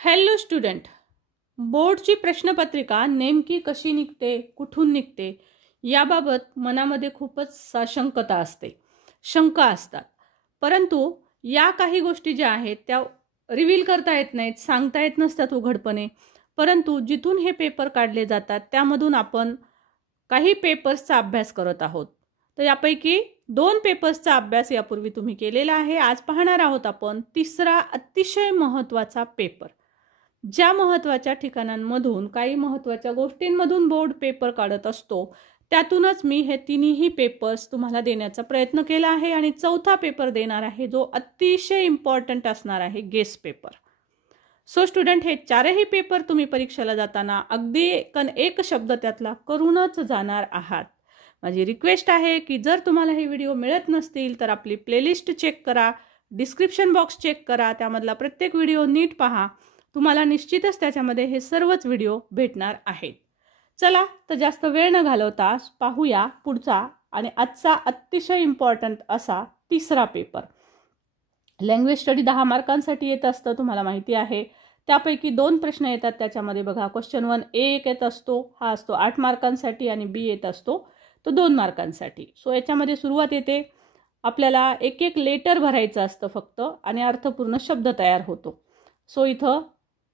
Hello student, बोर्डची प्रश्नपत्रिका नेमकी कशी निघते, कुठून निघते याबाबत मनामध्ये खूपच साशंकता असते, शंका असतात. परंतु या काही गोष्टी ज्या आहेत त्या रिव्हील करता येत नाहीत, सांगता येत नसतात उघडपणे. परंतु जिथून हे पेपर काढले जातात त्यामधून आपण काही पेपर्सचा अभ्यास करत आहोत. तर यापैकी 2 पेपर्सचा अभ्यास यापूर्वी तुम्ही केलेला आहे. आज पाहणार आहोत आपण तिसरा अतिशय महत्त्वाचा पेपर. ज्या महत्त्वाच्या ठिकाणांमधून काही महत्त्वाच्या गोष्टींमधून बोर्ड पेपर काढत असतो, त्यातूनच मी हे तिन्ही पेपर्स तुम्हाला देण्याचा प्रयत्न केला आहे. आणि चौथा पेपर देणार आहे जो अतिशय इम्पॉर्टंट असणार आहे, गेस पेपर. सो स्टुडंट, हे चारही पेपर तुम्ही परीक्षेला जाताना अगदी एक शब्द त्यातला करूनच जाणार आहात. माझी रिक्वेस्ट आहे की जर तुम्हाला हे व्हिडिओ मिळत नसतील तर आपली प्लेलिस्ट चेक करा, डिस्क्रिप्शन बॉक्स चेक करा, त्यामधला प्रत्येक व्हिडिओ नीट पहा. तुम्हाला निश्चितच त्याच्यामध्ये हे सर्वच व्हिडिओ भेटणार आहेत. चला तर जास्त वेळ न घालवता पाहूया पुढचा आणि आजचा अतिशय इम्पॉर्टंट असा तिसरा पेपर. लँग्वेज स्टडी 10 मार्कांसाठी येत असतं, तुम्हाला माहिती आहे. त्यापैकी 2 प्रश्न येतात त्याच्यामध्ये. बघा, क्वेश्चन 1 एक येत असतो, हा असतो 8 मार्कांसाठी, आणि बी येत असतो तो 2 मार्कांसाठी. सो याच्यामध्ये सुरुवात येते, आपल्याला एक लेटर भरायचं असतं फक्त आणि अर्थपूर्ण शब्द तयार होतो. सो इथं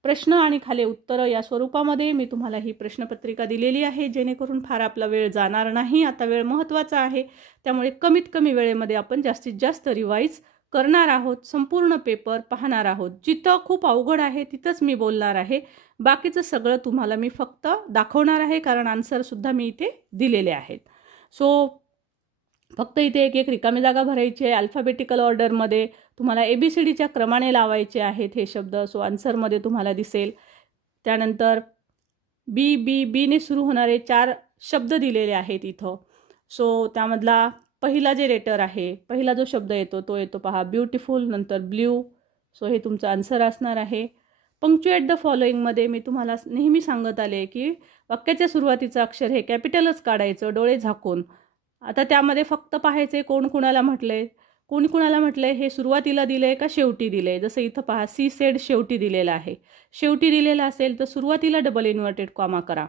प्रश्न आणि खाली उत्तरं या स्वरूपामध्ये मी तुम्हाला ही प्रश्नपत्रिका दिलेली आहे, जेणेकरून फार आपला वेळ जाणार नाही. आता वेळ महत्त्वाचा आहे, त्यामुळे कमीत कमी वेळेमध्ये आपण जास्तीत जास्त रिवाईज करणार आहोत. संपूर्ण पेपर पाहणार आहोत. जिथं खूप अवघड आहे तिथंच मी बोलणार आहे, बाकीचं सगळं तुम्हाला मी फक्त दाखवणार आहे, कारण आन्सरसुद्धा मी इथे दिलेले आहेत. सो फक्त इथे एक रिकामी जागा भरायची आहे. अल्फाबेटिकल ऑर्डरमध्ये तुम्हाला ABCDच्या क्रमाने लावायचे आहेत हे शब्द. सो आन्सरमध्ये तुम्हाला दिसेल. त्यानंतर बीने सुरू होणारे 4 शब्द दिलेले आहेत इथं. सो त्यामधला पहिला जे लेटर आहे, पहिला जो शब्द येतो तो येतो पहा, ब्युटिफुल, नंतर ब्ल्यू. सो हे तुमचं आन्सर असणार आहे. पंक्च्युएट द फॉलोइंगमध्ये मी तुम्हाला नेहमी सांगत आले की वाक्याच्या सुरुवातीचं अक्षर हे कॅपिटलच काढायचं, डोळे झाकून. आता त्यामध्ये फक्त पाहायचे कोण कुणाला म्हटलंय, कोणी कुणाला म्हटलंय, हे सुरुवातीला दिलंय का शेवटी दिलंय. जसं इथं पहा, सी सेड शेवटी दिलेला आहे. शेवटी दिलेला असेल तर सुरुवातीला डबल इन्व्हर्टेड कॉमा करा,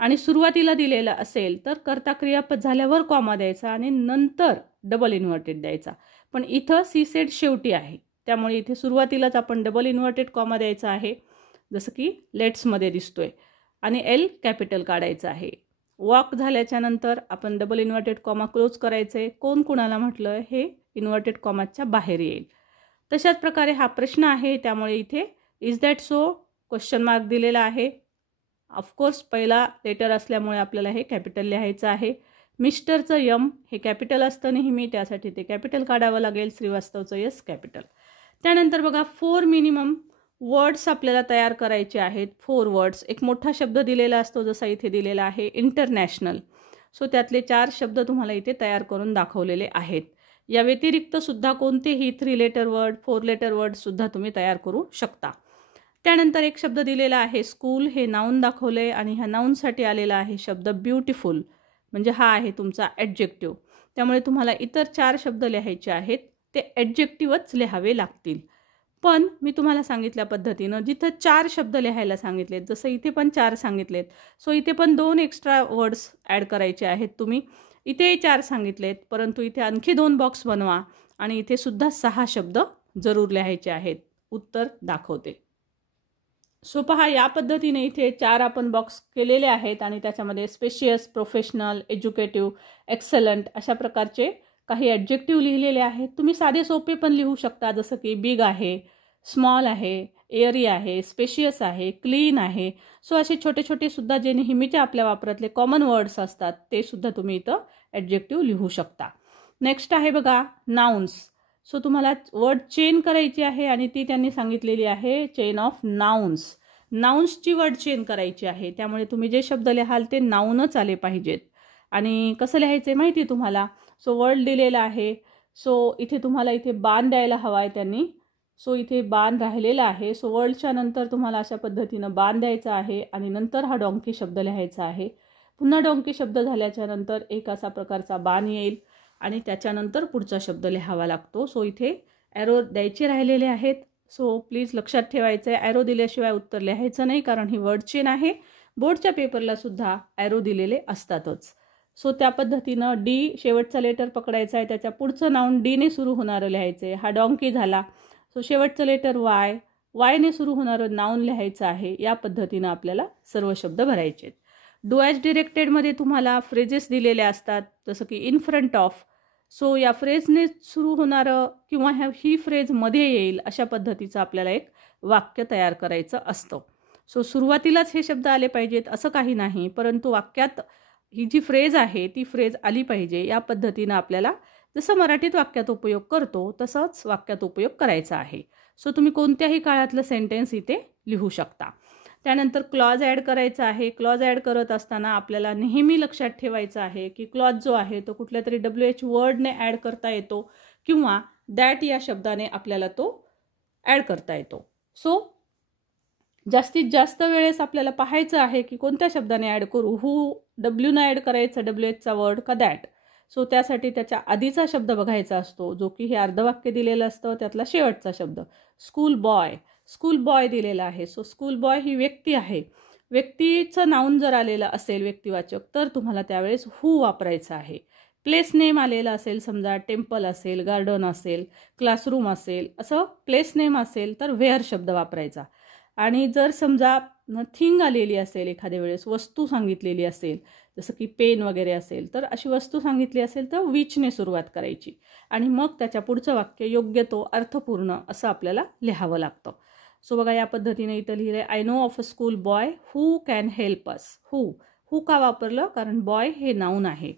आणि सुरुवातीला दिलेला असेल तर कर्ता क्रियापद झाल्यावर कॉमा द्यायचा आणि नंतर डबल इन्व्हर्टेड द्यायचा. पण इथं सी सेड शेवटी आहे, त्यामुळे इथे सुरुवातीलाच आपण डबल इन्व्हर्टेड कॉमा द्यायचा आहे, जसं की लेट्समध्ये दिसतोय, आणि एल कॅपिटल काढायचं आहे. वॉक झाल्याच्या नंतर आपण डबल इन्व्हर्टेड कॉमा क्लोज करायचे. कोण कुणाला म्हटलं हे इन्व्हर्टेड कॉमाच्या बाहेर येईल. तशाच प्रकारे हा प्रश्न आहे, त्यामुळे इथे is that so question mark दिलेला आहे. ऑफकोर्स पहिला लेटर असल्यामुळे आपल्याला हे कॅपिटल लिहायचं आहे. मिस्टरचं यम हे कॅपिटल असतं नेहमी, त्यासाठी ते कॅपिटल काढावं लागेल. श्रीवास्तवचं यस कॅपिटल. त्यानंतर बघा, 4 मिनिमम वर्ड्स आपल्याला तयार करायचे आहेत. 4 वर्ड्स. एक मोठा शब्द दिलेला असतो, जसा इथे दिलेला आहे इंटरनॅशनल. सो त्यातले 4 शब्द तुम्हाला इथे तयार करून दाखवलेले आहेत. या व्यतिरिक्त सुद्धा कोणतेही 3 लेटर वर्ड, 4 लेटर वर्ड सुद्धा तुम्ही तयार करू शकता. त्यानंतर एक शब्द दिलेला आहे स्कूल, हे नाऊन दाखवले, आणि ह्या नाऊनसाठी आलेला आहे शब्द ब्युटिफुल, म्हणजे हा आहे तुमचा ॲडजेक्टिव्ह. त्यामुळे तुम्हाला इतर 4 शब्द लिहायचे आहेत, ते ॲडजेक्टिव्हच लिहावे लागतील. पण मी तुम्हाला सांगितल्या पद्धतीनं जिथं 4 शब्द लिहायला सांगितलेत, जसं इथे पण 4 सांगितलेत, सो इथे पण 2 एक्स्ट्रा वर्ड्स ॲड करायचे आहेत तुम्ही. इथेही 4 सांगितलेत, परंतु इथे आणखी 2 बॉक्स बनवा, आणि इथे सुद्धा 6 शब्द जरूर लिहायचे आहेत. उत्तर दाखवते. सो पहा, या पद्धतीने इथे 4 आपण बॉक्स केलेले आहेत, आणि त्याच्यामध्ये स्पेशियस, प्रोफेशनल, एज्युकेटिव्ह, एक्सलंट अशा प्रकारचे काही ॲडजेक्टिव्ह लिहिलेले आहेत. तुम्ही साधे सोपे पण लिहू शकता, जसं की बिग आहे, स्मॉल आहे, एअरी आहे, स्पेशियस आहे, क्लीन आहे. सो असे छोटे छोटे सुद्धा जे नेहमीच्या आपल्या वापरातले कॉमन वर्ड्स असतात ते सुद्धा तुम्ही इथं ॲडजेक्टिव्ह लिहू शकता. नेक्स्ट आहे बघा, नाउन्स. सो तुम्हाला वर्ड चेन करायची आहे, आणि ती त्यांनी सांगितलेली आहे चेन ऑफ नाउन्स. नाउन्सची वर्ड चेन करायची आहे, त्यामुळे तुम्ही जे शब्द लिहाल ते नाऊनच आले पाहिजेत. आणि कसं लिहायचं माहिती तुम्हाला. सो वर्ड दिलेला आहे. सो इथे तुम्हाला इथे बाण द्यायला हवा आहे त्यांनी. सो इथे बाण राहिलेला आहे. सो वर्डच्या नंतर तुम्हाला अशा पद्धतीनं बाण द्यायचा आहे, आणि नंतर हा डॉंकी शब्द लिहायचा आहे. पुन्हा डॉंकी शब्द झाल्याच्या नंतर एक असा प्रकारचा बाण येईल, आणि त्याच्यानंतर पुढचा शब्द लिहावा लागतो. सो इथे ॲरो द्यायचे राहिलेले आहेत. सो प्लीज लक्षात ठेवायचं आहे, ॲरो दिल्याशिवाय उत्तर लिहायचं नाही, कारण ही वर्ड चेन आहे. बोर्डच्या पेपरला सुद्धा ॲरो दिलेले असतातच. सो त्या पद्धतीनं डी शेवटचा लेटर पकडायचा आहे, त्याच्या पुढचं नाऊन डीने सुरू होणारं लिहायचं आहे. हा डॉंकी झाला. सो शेवटचं लेटर वायने सुरू होणारं नाऊन लिहायचं आहे. या पद्धतीनं आपल्याला सर्व शब्द भरायचे आहेत. डू ॲज डिरेक्टेडमध्ये तुम्हाला फ्रेजेस दिलेल्या असतात, जसं की इन फ्रंट ऑफ. सो या फ्रेजने सुरू होणारं किंवा ही फ्रेज मध्ये येईल अशा पद्धतीचं आपल्याला एक वाक्य तयार करायचं असतं. सो सुरुवातीलाच हे शब्द आले पाहिजेत असं काही नाही, परंतु वाक्यात ही जी फ्रेज आहे ती फ्रेज आली पाहिजे. या पद्धतीनं आपल्याला जसं मराठीत वाक्यात उपयोग करतो तसंच वाक्यात उपयोग करायचा आहे. सो तुम्ही कोणत्याही काळातलं सेंटेन्स इथे लिहू शकता. त्यानंतर क्लॉज ॲड करायचा आहे. क्लॉज ॲड करत असताना आपल्याला नेहमी लक्षात ठेवायचं आहे की क्लॉज जो आहे तो कुठल्या तरी WH वर्डने ॲड करता येतो किंवा दॅट या शब्दाने आपल्याला तो ॲड करता येतो. सो जास्तीत जास्त वेळेस आपल्याला पाहायचं आहे की कोणत्या शब्दाने ॲड करू. Wनं ॲड करायचं WHचा वर्ड का दॅट. सो त्यासाठी त्याच्या आधीचा शब्द बघायचा असतो, जो की हे अर्धवाक्य दिलेलं असतं, त्यातला शेवटचा शब्द. स्कूल बॉय दिलेला आहे. सो स्कूल बॉय ही व्यक्ती आहे. व्यक्तीचं नाऊन जर आलेलं असेल व्यक्तिवाचक तर तुम्हाला त्यावेळेस हू वापरायचं आहे. प्लेस नेम आलेलं असेल, समजा टेम्पल असेल, गार्डन असेल, क्लासरूम असेल, असं प्लेस नेम असेल तर वेअर शब्द वापरायचा. आणि जर समजा थिंग आलेली असेल, एखाद्या वेळेस वस्तू सांगितलेली असेल, जसं की पेन वगैरे असेल, तर अशी वस्तू सांगितली असेल तर विचने सुरुवात करायची आणि मग त्याच्या पुढचं वाक्य योग्य तो अर्थपूर्ण असं आपल्याला लिहावं लागतं. सो बघा या पद्धतीने इथं लिहिलं आहे, I know of a school boy who can help us. Who का वापरलं, कारण बॉय हे नाऊन आहे.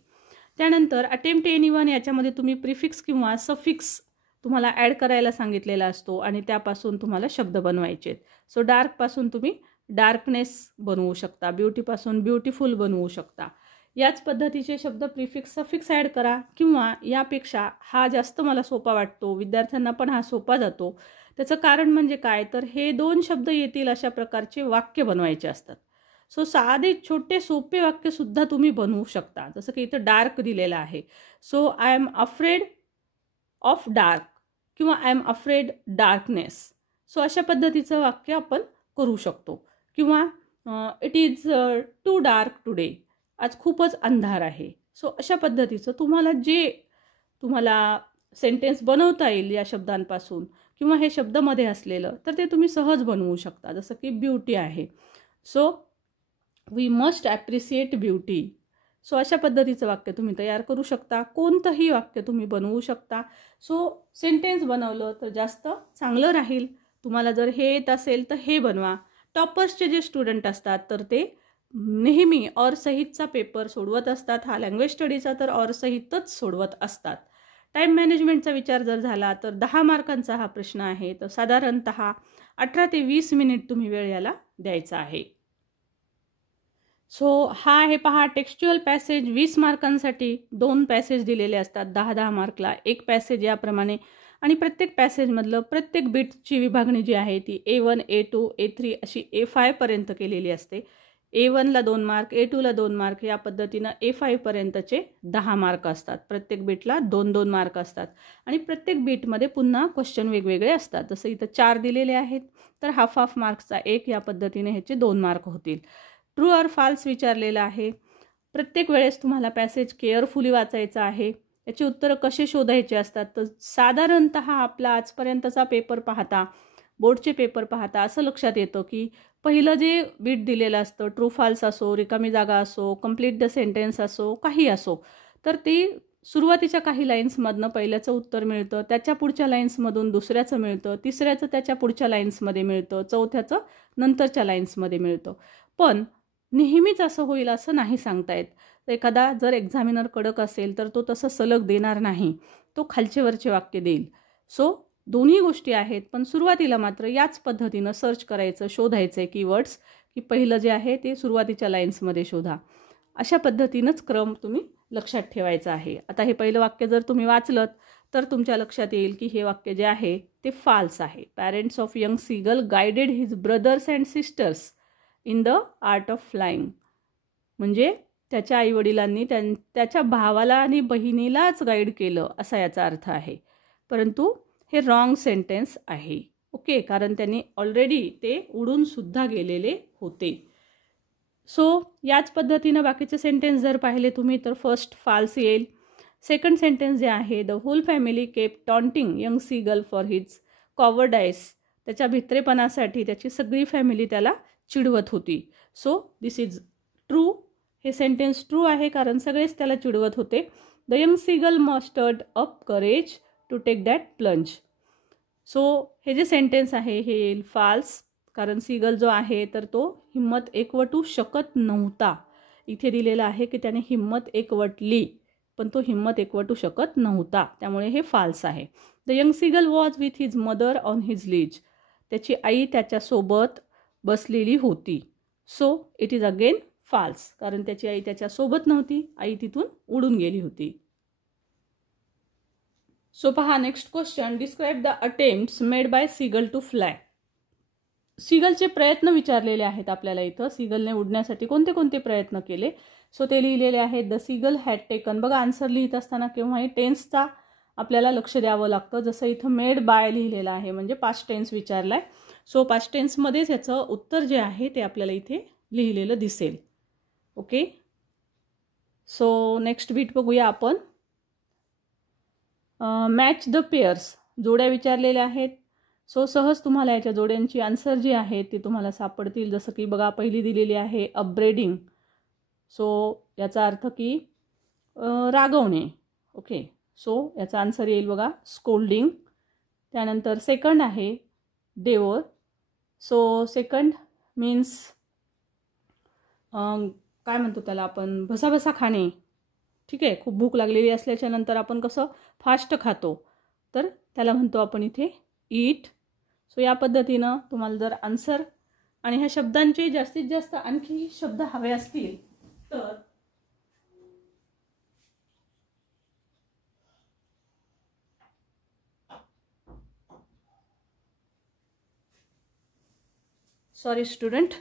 त्यानंतर अटेम्प्ट एनीवन याच्यामध्ये तुम्ही प्रिफिक्स किंवा सफिक्स तुम्हाला ॲड करायला सांगितलेला असतो आणि त्यापासून तुम्हाला शब्द बनवायचे आहेत. सो डार्कपासून तुम्ही डार्कनेस बनवू शकता, ब्युटीपासून ब्युटिफुल बनवू शकता. याच पद्धतीचे शब्द प्रिफिक्स सफिक्स ॲड करा किंवा यापेक्षा हा जास्त मला सोपा वाटतो, विद्यार्थ्यांना पण हा सोपा जातो. त्याचं कारण म्हणजे काय, तर हे 2 शब्द येतील अशा प्रकारचे वाक्य बनवायचे असतात. सो साधे छोटे सोपे वाक्यसुद्धा तुम्ही बनवू शकता. जसं की इथं डार्क दिलेलं आहे. So I am afraid of dark किंवा I am afraid darkness. So अशा पद्धतीचं वाक्य आपण करू शकतो. किंवा it is too dark today. आज खूपच अंधार आहे. सो अशा पद्धतीचं तुम्हाला सेंटेन्स बनवता येईल या शब्दांपासून किंवा हे शब्दामध्ये असलेलं तर ते तुम्ही सहज बनवू शकता. जसं की ब्युटी आहे. So we must appreciate beauty. So अशा पद्धतीचं वाक्य तुम्ही तयार करू शकता. कोणतंही वाक्य तुम्ही बनवू शकता. सो सेंटेन्स बनवलं तर जास्त चांगलं राहील. तुम्हाला जर हे येत असेल तर हे बनवा. टॉपर्सचे जे स्टुडंट असतात तर ते नेहमी और सहितचा पेपर सोडवत असतात. हा लँग्वेज स्टडीचा तर और सहितच सोडवत असतात. टाईम मॅनेजमेंटचा विचार जर झाला तर 10 मार्कांचा हा प्रश्न आहे. तर साधारणतः 18 ते 20 मिनिट तुम्ही वेळ याला द्यायचा आहे. सो हा आहे पहा टेक्स्च्युअल पॅसेज. 20 मार्कांसाठी 2 पॅसेज दिलेले असतात. 10-10 मार्कला एक पॅसेज याप्रमाणे. आणि प्रत्येक पॅसेजमधलं प्रत्येक बीटची विभागणी जी आहे ती A1, A2, A3 अशी A5 पर्यंत केलेली असते. A1ला 2 मार्क, A2ला 2 मार्क, या पद्धतीनं A5 पर्यंतचे 10 मार्क असतात. प्रत्येक बीटला 2-2 मार्क असतात. आणि प्रत्येक बीटमध्ये पुन्हा क्वेश्चन वेगवेगळे असतात. जसं इथं 4 दिलेले आहेत तर हाफ मार्क्सचा 1, या पद्धतीने ह्याचे 2 मार्क होतील. ट्रू ऑर फॉल्स विचारलेलं आहे. प्रत्येक वेळेस तुम्हाला पॅसेज केअरफुली वाचायचा आहे. याची उत्तरं कसे शोधायचे असतात तर साधारणतः आपला आजपर्यंतचा पेपर पाहता, बोर्डचे पेपर पाहता असं लक्षात येतं की पहिलं जे बीट दिलेलं असतं, ट्रू फॉल्स असो, रिकामी जागा असो, कंप्लीट द सेंटेन्स असो, काही असो, तर ती सुरुवातीच्या काही लाईन्समधनं पहिल्याचं उत्तर मिळतं, त्याच्या पुढच्या लाईन्समधून दुसऱ्याचं मिळतं, तिसऱ्याचं त्याच्या पुढच्या लाईन्समध्ये मिळतं, चौथ्याचं नंतरच्या लाईन्समध्ये मिळतं. पण नेहमीच असं होईल असं नाही सांगता येत. एखादा जर एक्झामिनर कडक असेल तर तो तसं सलग देणार नाही, तो खालचेवरचे वाक्य देईल. सो दोन्ही गोष्टी आहेत. पण सुरुवातीला मात्र याच पद्धतीनं सर्च करायचं, शोधायचं कीवर्ड्स, की पहिलं जे आहे ते सुरुवातीच्या लाईन्समध्ये शोधा. अशा पद्धतीनंच क्रम तुम्ही लक्षात ठेवायचा आहे. आता हे पहिलं वाक्य जर तुम्ही वाचलं तर तुमच्या लक्षात येईल की हे वाक्य जे आहे ते फाल्स आहे. Parents of young seagull guided his brothers and sisters in the art of flying. म्हणजे त्याच्या आईवडिलांनी त्याच्या भावाला आणि बहिणीलाच गाईड केलं असा याचा अर्थ आहे. परंतु हे रॉंग सेंटेन्स आहे. ओके, कारण त्यांनी ऑलरेडी ते उडून सुद्धा गेलेले होते. सो याच पद्धतीनं बाकीचे सेंटेन्स जर पाहिले तुम्ही तर फर्स्ट फॉल्स येईल. सेकंड सेंटेन्स जे आहे, the whole family kept taunting young seagull for his cowardice. त्याच्या भित्रेपणासाठी त्याची सगळी फॅमिली त्याला चिडवत होती. So this is true. हे सेंटेन्स ट्रू आहे कारण सगळेच त्याला चिडवत होते. The young seagull mustered up courage to take that plunge. So हे जे सेंटेन्स आहे हे येईल फॉल्स, कारण सीगल जो आहे तर तो हिम्मत एकवटू शकत नव्हता. इथे दिलेलं आहे की त्याने हिम्मत एकवटली, पण तो हिम्मत एकवटू शकत नव्हता, त्यामुळे हे फॉल्स आहे. The young seagull was with his mother on his ledge. त्याची आई त्याच्यासोबत बसलेली होती. So it is again false, कारण त्याची आई त्याच्यासोबत नव्हती, आई तिथून उडून गेली होती. सो पहा next question, describe the attempts made by seagull to fly. सीगलचे प्रयत्न विचारलेले आहेत आपल्याला इथं. सीगलने उडण्यासाठी कोणते कोणते प्रयत्न केले, सो ते लिहिलेले आहेत. The seagull had taken. बघा आन्सर लिहित असताना केव्हाही टेन्सचा आपल्याला लक्ष द्यावं लागतं. जसं इथं मेड बाय लिहिलेलं आहे म्हणजे पास्ट टेन्स विचारलाय. सो पास्ट टेन्समध्येच याचं उत्तर जे आहे ते आपल्याला इथे लिहिलेलं दिसेल. ओके, सो नेक्स्ट बीट बघूया आपण. Match the pairs. जोड्या विचारलेल्या आहेत. सो सहज तुम्हाला याच्या जोड्यांची आन्सर जी आहे ती तुम्हाला सापडतील. जसं की बघा पहिली दिलेली आहे अपब्रेडिंग. सो याचा अर्थ की रागवणे. ओके, सो याचा आन्सर येईल बघा स्कोल्डिंग. त्यानंतर सेकंड आहे डेवर. सो सेकंड मीन्स काय म्हणतो त्याला आपण, भसाभसा खाणे. ठीक आहे, खूप भूक लागलेली असल्याच्या नंतर आपण कसं फास्ट खातो, तर त्याला म्हणतो आपण इथे ईट. सो या पद्धतीनं तुम्हाला जर आन्सर आणि ह्या शब्दांचे जास्तीत जास्त आणखी शब्द हवे असतील तर सॉरी स्टुडंट.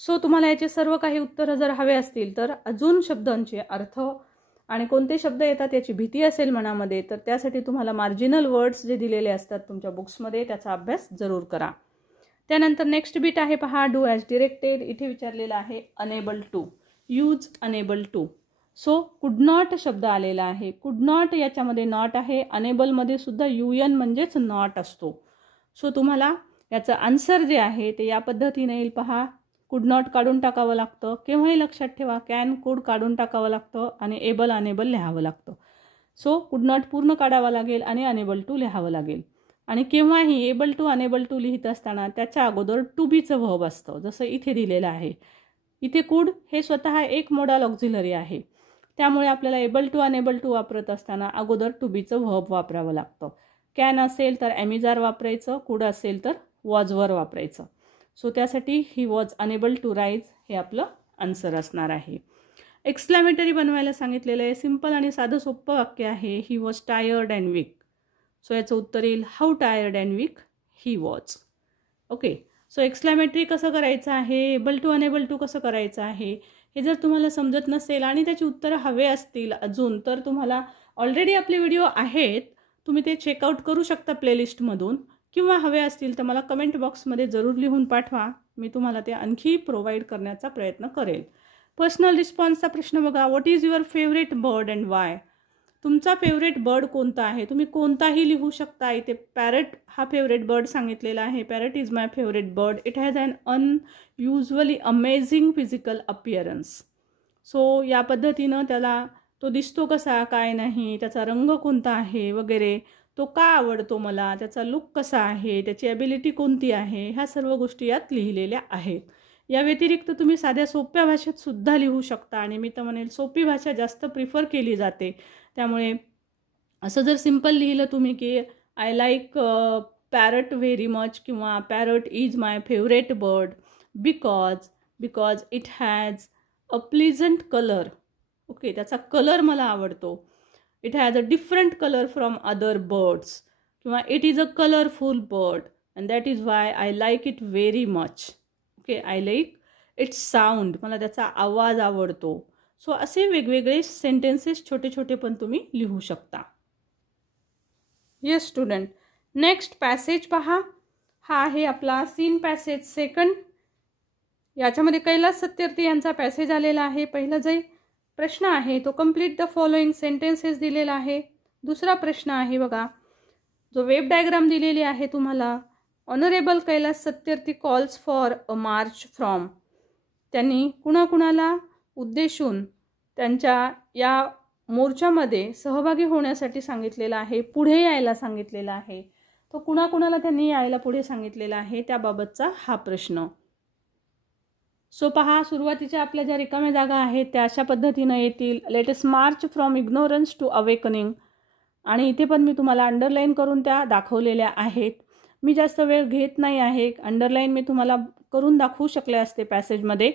सो तुम्हाला याचे सर्व काही उत्तरं जर हवे असतील तर अजून शब्दांचे अर्थ आणि कोणते शब्द येतात याची भीती असेल मनामध्ये, तर त्यासाठी तुम्हाला मार्जिनल वर्ड्स जे दिलेले असतात तुमच्या बुक्समध्ये त्याचा अभ्यास जरूर करा. त्यानंतर नेक्स्ट बीट आहे पहा, डू ॲज डिरेक्टेड. इथे विचारलेलं आहे enable to. Use enable to. So could not शब्द आलेला आहे. कुड नॉट याच्यामध्ये नॉट आहे. अनेबलमध्ये सुद्धा UN म्हणजेच नॉट असतो. सो तुम्हाला याचं आन्सर जे आहे ते या पद्धतीने येईल पहा. कुड नॉट काढून टाकावं लागतं. केव्हाही लक्षात ठेवा कॅन कुड काढून टाकावं लागतं आणि एबल अनेबल लिहावं लागतं. सो कुड नॉट पूर्ण काढावं लागेल आणि अनेबल टू लिहावं लागेल. आणि केव्हाही एबल टू अनेबल टू लिहित असताना त्याच्या अगोदर टू बीचं व्हर्ब असतं, जसं इथे दिलेलं आहे. इथे कुड हे स्वतः एक मोडाल ऑक्झिलरी आहे, त्यामुळे आपल्याला एबल टू अनेबल टू वापरत असताना अगोदर टू बीचं व्हर्ब वापरावं लागतं. कॅन असेल तर ॲमिजार वापरायचं, कुड असेल तर वॉजवर वापरायचं. सो त्यासाठी he was enable to rise हे आपलं आन्सर असणार आहे. एक्सक्लॅमेटरी बनवायला सांगितलेलं आहे. सिंपल आणि साधं सोपं वाक्य आहे. He was tired and weak. So याचं उत्तर येईल how tired and weak he was. Okay, so exclamatory कसं करायचं आहे, एबल टू अनेबल टू कसं करायचं आहे हे जर तुम्हाला समजत नसेल आणि त्याची उत्तरं हवे असतील अजून, तर तुम्हाला ऑलरेडी आपले व्हिडिओ आहेत, तुम्ही ते चेकआउट करू शकता प्लेलिस्टमधून, किंवा हवे असतील तर मला कमेंट बॉक्समध्ये जरूर लिहून पाठवा. मी तुम्हाला ते आणखी प्रोव्हाइड करण्याचा प्रयत्न करेल. पर्सनल रिस्पॉन्सचा प्रश्न बघा. What is your favourite bird and Y. तुमचा फेवरेट बर्ड कोणता आहे, तुम्ही कोणताही लिहू शकता. इथे पॅरट हा फेवरेट बर्ड सांगितलेला आहे. Parrot is my favourite bird. It has an unusually amazing physical appearance. So या पद्धतीनं त्याला तो दिसतो कसा, काय नाही, त्याचा रंग कोणता आहे वगैरे, तो का आवडतो मला, त्याचा लुक कसा आहे, त्याची ॲबिलिटी कोणती आहे, ह्या सर्व गोष्टी यात लिहिलेल्या आहेत. या व्यतिरिक्त तुम्ही साध्या सोप्या भाषेत सुद्धा लिहू शकता आणि मी तर म्हणेल सोपी भाषा जास्त प्रिफर केली जाते. त्यामुळे असं जर सिम्पल लिहिलं तुम्ही की I like parrot very much किंवा parrot is my favourite bird because it has a pleasant colour. Okay, त्याचा कलर मला आवडतो. It has a different colour from other birds किंवा it is a colourful bird and that is why I like it very much. Okay, I like its sound, मला त्याचा आवाज आवडतो. So असे वेगवेगळे सेंटेन्सेस छोटे छोटे पण तुम्ही लिहू शकता. येस स्टुडंट, नेक्स्ट पॅसेज पहा. हा आहे आपला सीन पॅसेज सेकंड. याच्यामध्ये कैलास सत्यार्थी यांचा पॅसेज आलेला आहे. पहिला जो प्रश्न आहे तो कंप्लीट द फॉलोइंग सेंटेन्सेस दिलेला आहे. दुसरा प्रश्न आहे बघा, जो वेब डायग्राम दिलेली आहे तुम्हाला, honourable Kailash Satyarthi calls for a march from. त्यांनी कुणाकुणाला उद्देशून त्यांच्या या मोर्चामध्ये सहभागी होण्यासाठी सांगितलेलं आहे, पुढे यायला सांगितलेलं आहे. तो कुणाकुणाला त्यांनी यायला पुढे सांगितलेला आहे त्याबाबतचा हा प्रश्न. सो पहा, सुरुवातीच्या आपल्या ज्या रिकाम्या जागा आहेत त्या अशा पद्धतीने येतील. Let us march from ignorance to awakening. आणि इथे पण मी तुम्हाला अंडरलाईन करून त्या दाखवलेल्या आहेत. मी जास्त वेळ घेत नाही आहे. अंडरलाईन मी तुम्हाला करून दाखवू शकले असते पॅसेजमध्ये,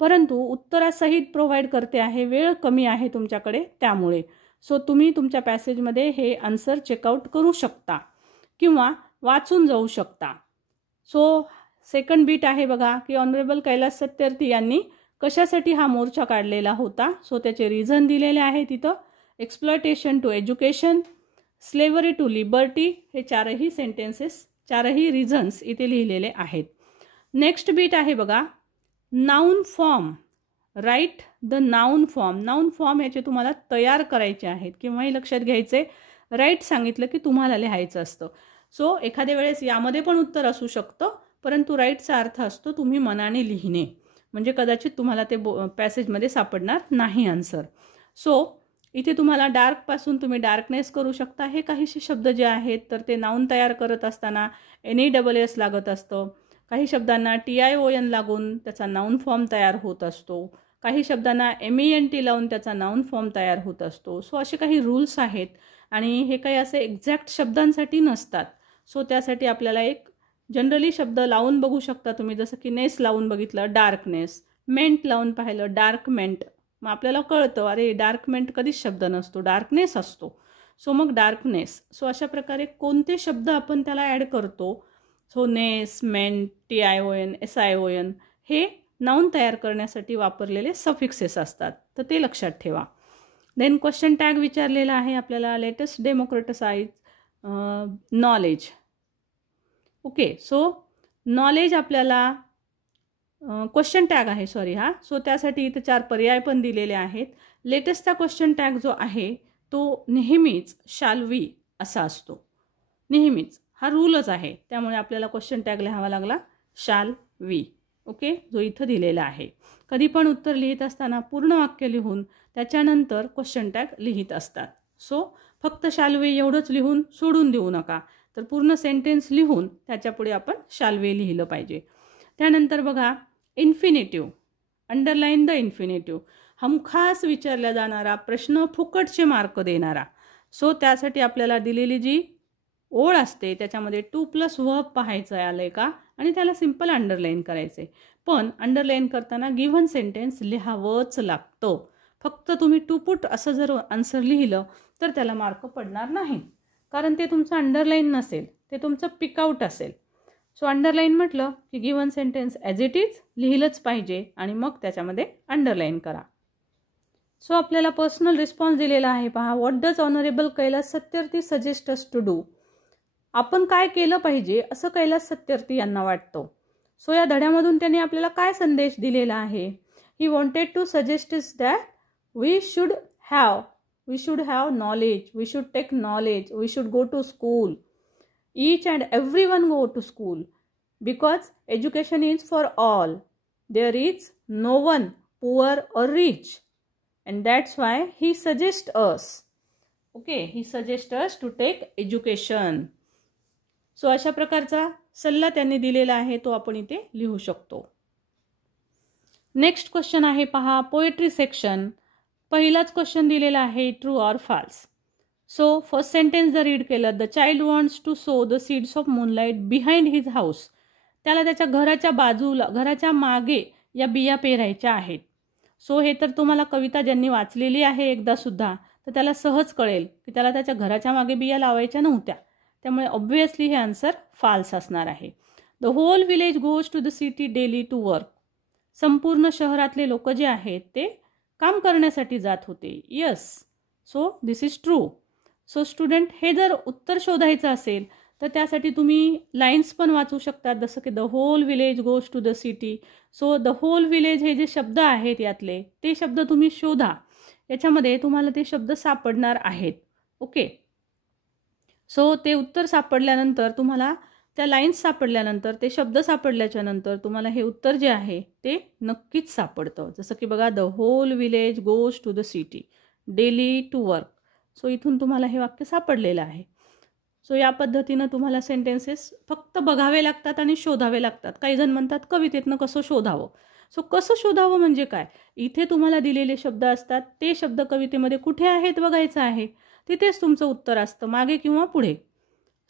परंतु उत्तरासहित प्रोव्हाइड करते आहे. वेळ कमी आहे तुमच्याकडे त्यामुळे. सो तुम्ही तुमच्या पॅसेजमध्ये हे आन्सर चेकआउट करू शकता किंवा वाचून जाऊ शकता. सो सेकंड बीट आहे बघा की ऑनरेबल कैलास सत्यार्थी यांनी कशासाठी हा मोर्चा काढलेला होता. सो त्याचे रिझन दिलेले आहे तिथं. Exploitation to education, slavery to liberty, हे चारही सेंटेन्सेस, चारही रिझन्स इथे लिहिलेले आहेत. नेक्स्ट बीट आहे बघा, noun form. Write the noun form. Noun form याचे तुम्हाला तयार करायचे आहेत किंवाही लक्षात घ्यायचे. राईट सांगितलं की तुम्हाला लिहायचं असतं. सो एखाद्या वेळेस यामध्ये पण उत्तर असू शकतं, परंतु राईटचा अर्थ असतो तुम्ही मनाने लिहिणे, म्हणजे कदाचित तुम्हाला ते पॅसेजमध्ये सापडणार नाही आन्सर. सो इथे तुम्हाला डार्कपासून तुम्ही डार्कनेस करू शकता. हे काहीसे शब्द जे आहेत तर ते नाऊन तयार करत असताना NESS लागत असतं. काही शब्दांना TION लागून त्याचा नाऊन फॉर्म तयार होत असतो. काही शब्दांना MENT लावून त्याचा नाऊन फॉर्म तयार होत असतो. सो असे काही रूल्स आहेत आणि हे काही असे एक्झॅक्ट शब्दांसाठी नसतात. सो त्यासाठी आपल्याला एक जनरली शब्द लावून बघू शकता तुम्ही, जसं की नेस लावून बघितलं डार्कनेस, मेंट लावून पाहिलं डार्क मेंट, मग आपल्याला कळतं अरे डार्क मेंट कधीच शब्द नसतो, डार्कनेस असतो. सो मग डार्कनेस. सो अशा प्रकारे कोणते शब्द आपण त्याला ॲड करतो. सो नेस, मेंट, TION, SION हे नाऊन तयार करण्यासाठी वापरलेले सफिक्सेस असतात, तर ते लक्षात ठेवा. देन क्वेश्चन टॅग विचारलेला आहे आपल्याला, latest democratises knowledge. Okay, so knowledge आपल्याला क्वेश्चन टॅग आहे, सॉरी हा. सो त्यासाठी इथे 4 पर्याय पण दिलेले आहेत. लेटेस्टचा क्वेश्चन टॅग जो आहे तो नेहमीच शाल वी असा असतो. नेहमीच हा रूलच आहे, त्यामुळे आपल्याला क्वेश्चन टॅग लिहावा लागला शाल वी. ओके, जो इथं दिलेला आहे. कधी पण उत्तर लिहित असताना पूर्ण वाक्य लिहून त्याच्यानंतर क्वेश्चन टॅग लिहित असतात. सो फक्त शाल वी एवढंच लिहून सोडून देऊ नका, तर पूर्ण सेंटेन्स लिहून त्याच्यापुढे आपण शाल वी लिहिलं पाहिजे. त्यानंतर बघा इन्फिनिटिव्ह, अंडरलाईन द इन्फिनिटिव्ह. हमखास विचारला जाणारा प्रश्न, फुकटचे मार्क देणारा. सो त्यासाठी आपल्याला दिलेली जी ओळ असते त्याच्यामध्ये टू प्लस वर्ब पाहायचं आलंय का आणि त्याला सिंपल अंडरलाईन करायचे. पण अंडरलाईन करताना गिव्हन सेंटेन्स लिहावंच लागतं. फक्त तुम्ही टू पुट असं जर आन्सर लिहिलं तर त्याला मार्क पडणार नाही, कारण ते तुमचं अंडरलाईन नसेल, ते तुमचं पिकआउट असेल. सो अंडरलाईन म्हटलं की given sentence as it is लिहिलंच पाहिजे आणि मग त्याच्यामध्ये अंडरलाईन करा. सो आपल्याला पर्सनल रिस्पॉन्स दिलेला आहे पहा. What does honourable Kailash Satyarthi suggest us to do. आपण काय केलं पाहिजे असं कैलास सत्यार्थी यांना वाटतं. सो या धड्यामधून त्यांनी आपल्याला काय संदेश दिलेला आहे. He wanted to suggest is that we should have knowledge, we should take knowledge, we should go to school. Each and everyone go to school because education is for all. There is no one poor or rich, and that's why he suggests us. Okay, he suggests us to take education. So अशा प्रकारचा सल्ला त्यांनी दिलेला आहे, तो आपण इथे लिहू शकतो. नेक्स्ट क्वेश्चन आहे पहा, पोएट्री सेक्शन. पहिलाच क्वेश्चन दिलेला आहे true or false. So first sentence जर रीड केलं, the child wants to sow the seeds of moonlight behind his house. त्याला त्याच्या घराच्या बाजूला, घराच्या मागे या बिया पेरायच्या आहेत. सो हे तर तुम्हाला कविता ज्यांनी वाचलेली आहे एकदा सुद्धा, तर त्याला सहज कळेल की त्याला त्याच्या घराच्या मागे बिया लावायच्या नव्हत्या. त्यामुळे ऑब्व्हियसली हे आन्सर फॉल्स असणार आहे. The whole village goes to the city daily to work. संपूर्ण शहरातले लोक जे आहेत ते काम करण्यासाठी जात होते. Yes, so this is true. So student, हे जर उत्तर शोधायचं असेल तर त्यासाठी तुम्ही लाईन्स पण वाचू शकतात, जसं की the whole village goes to the city. So the whole village हे जे शब्द आहेत यातले ते शब्द तुम्ही शोधा, याच्यामध्ये तुम्हाला ते शब्द सापडणार आहेत. ओके. सो ते उत्तर सापडल्यानंतर तुम्हाला त्या लाईन्स सापडल्यानंतर ते शब्द सापडल्याच्या नंतर तुम्हाला हे उत्तर जे आहे ते नक्कीच सापडतं. जसं की बघा, the whole village goes to the city daily to work. So इथून तुम्हाला हे वाक्य सापडलेलं आहे. सो या पद्धतीनं तुम्हाला सेंटेन्सेस फक्त बघावे लागतात आणि शोधावे लागतात. काही जण म्हणतात कवितेतनं कसं शोधावं. सो कसं शोधावं म्हणजे काय, इथे तुम्हाला दिलेले शब्द असतात, ते शब्द कवितेमध्ये कुठे आहेत बघायचं आहे, तिथेच तुमचं उत्तर असतं, मागे किंवा पुढे.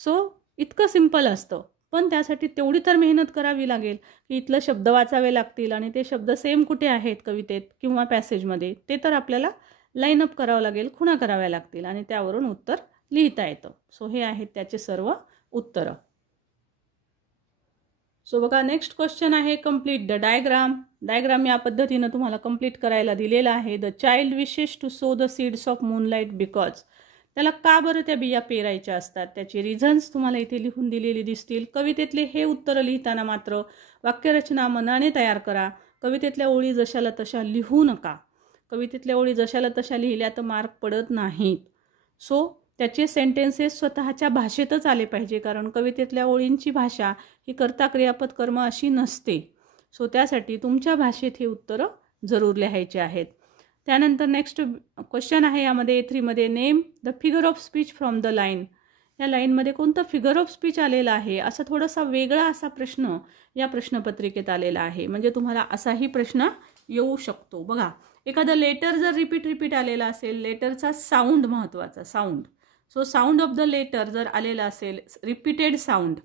सो इतकं सिंपल असतं. पण त्यासाठी तेवढी तर मेहनत करावी लागेल की इथलं शब्द वाचावे लागतील आणि ते शब्द सेम कुठे आहेत कवितेत किंवा पॅसेजमध्ये ते तर आपल्याला लाईनअप करावं लागेल, खुणा कराव्या लागतील आणि त्यावरून उत्तर लिहिता येतं. सो हे आहेत त्याचे सर्व उत्तरं. सो बघा, नेक्स्ट क्वेश्चन आहे कंप्लीट द डायग्राम. डायग्राम या पद्धतीनं तुम्हाला कंप्लीट करायला दिलेला आहे. The child wishes to sow the seeds of moonlight because. त्याला का बरं त्या बिया पेरायच्या असतात, त्याचे रिझन्स तुम्हाला इथे लिहून दिलेली दिसतील. कवितेतले हे उत्तर लिहिताना मात्र वाक्यरचना मनाने तयार करा. कवितेतल्या ओळी जशाला तशा लिहू नका. कवितेतल्या ओळी जशाला तशा लिहिल्या तर मार्क पडत नाहीत. सो त्याचे सेंटेन्सेस स्वतःच्या भाषेतच आले पाहिजे, कारण कवितेतल्या ओळींची भाषा ही कर्ता क्रियापद कर्म अशी नसते. सो त्यासाठी तुमच्या भाषेत हे उत्तरं जरूर लिहायचे आहेत. त्यानंतर नेक्स्ट क्वेश्चन आहे यामध्ये A3 मध्ये, name the figure of speech from the line. या लाईनमध्ये कोणतं फिगर ऑफ स्पीच आलेलं आहे, असा थोडासा वेगळा असा प्रश्न या प्रश्नपत्रिकेत आलेला आहे. म्हणजे तुम्हाला असाही प्रश्न येऊ शकतो. बघा, एखादं लेटर जर रिपीट आलेला असेल, लेटरचा साऊंड महत्त्वाचा, sound. So sound of the letter जर आलेला असेल, रिपीटेड साऊंड,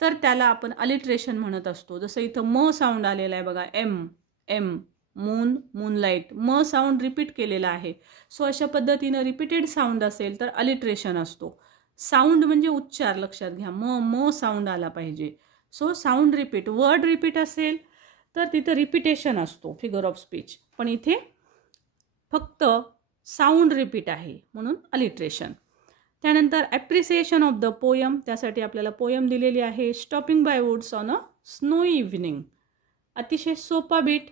तर त्याला आपण अलिट्रेशन म्हणत असतो. जसं इथं म साऊंड आलेला आहे बघा, एम एम, मून मूनलाईट, म साऊंड रिपीट केलेला आहे. सो अशा पद्धतीनं रिपीटेड साऊंड असेल तर अलिट्रेशन असतो. साऊंड म्हणजे उच्चार, लक्षात घ्या, म साऊंड आला पाहिजे. So sound repeat, word repeat असेल तर तिथं रिपिटेशन असतो फिगर ऑफ स्पीच. पण इथे फक्त साऊंड रिपीट आहे म्हणून अलिट्रेशन. त्यानंतर ॲप्रिसिएशन ऑफ द पोयम, त्यासाठी आपल्याला पोयम दिलेली आहे, stopping by woods on a snowy evening. अतिशय सोपा बीट.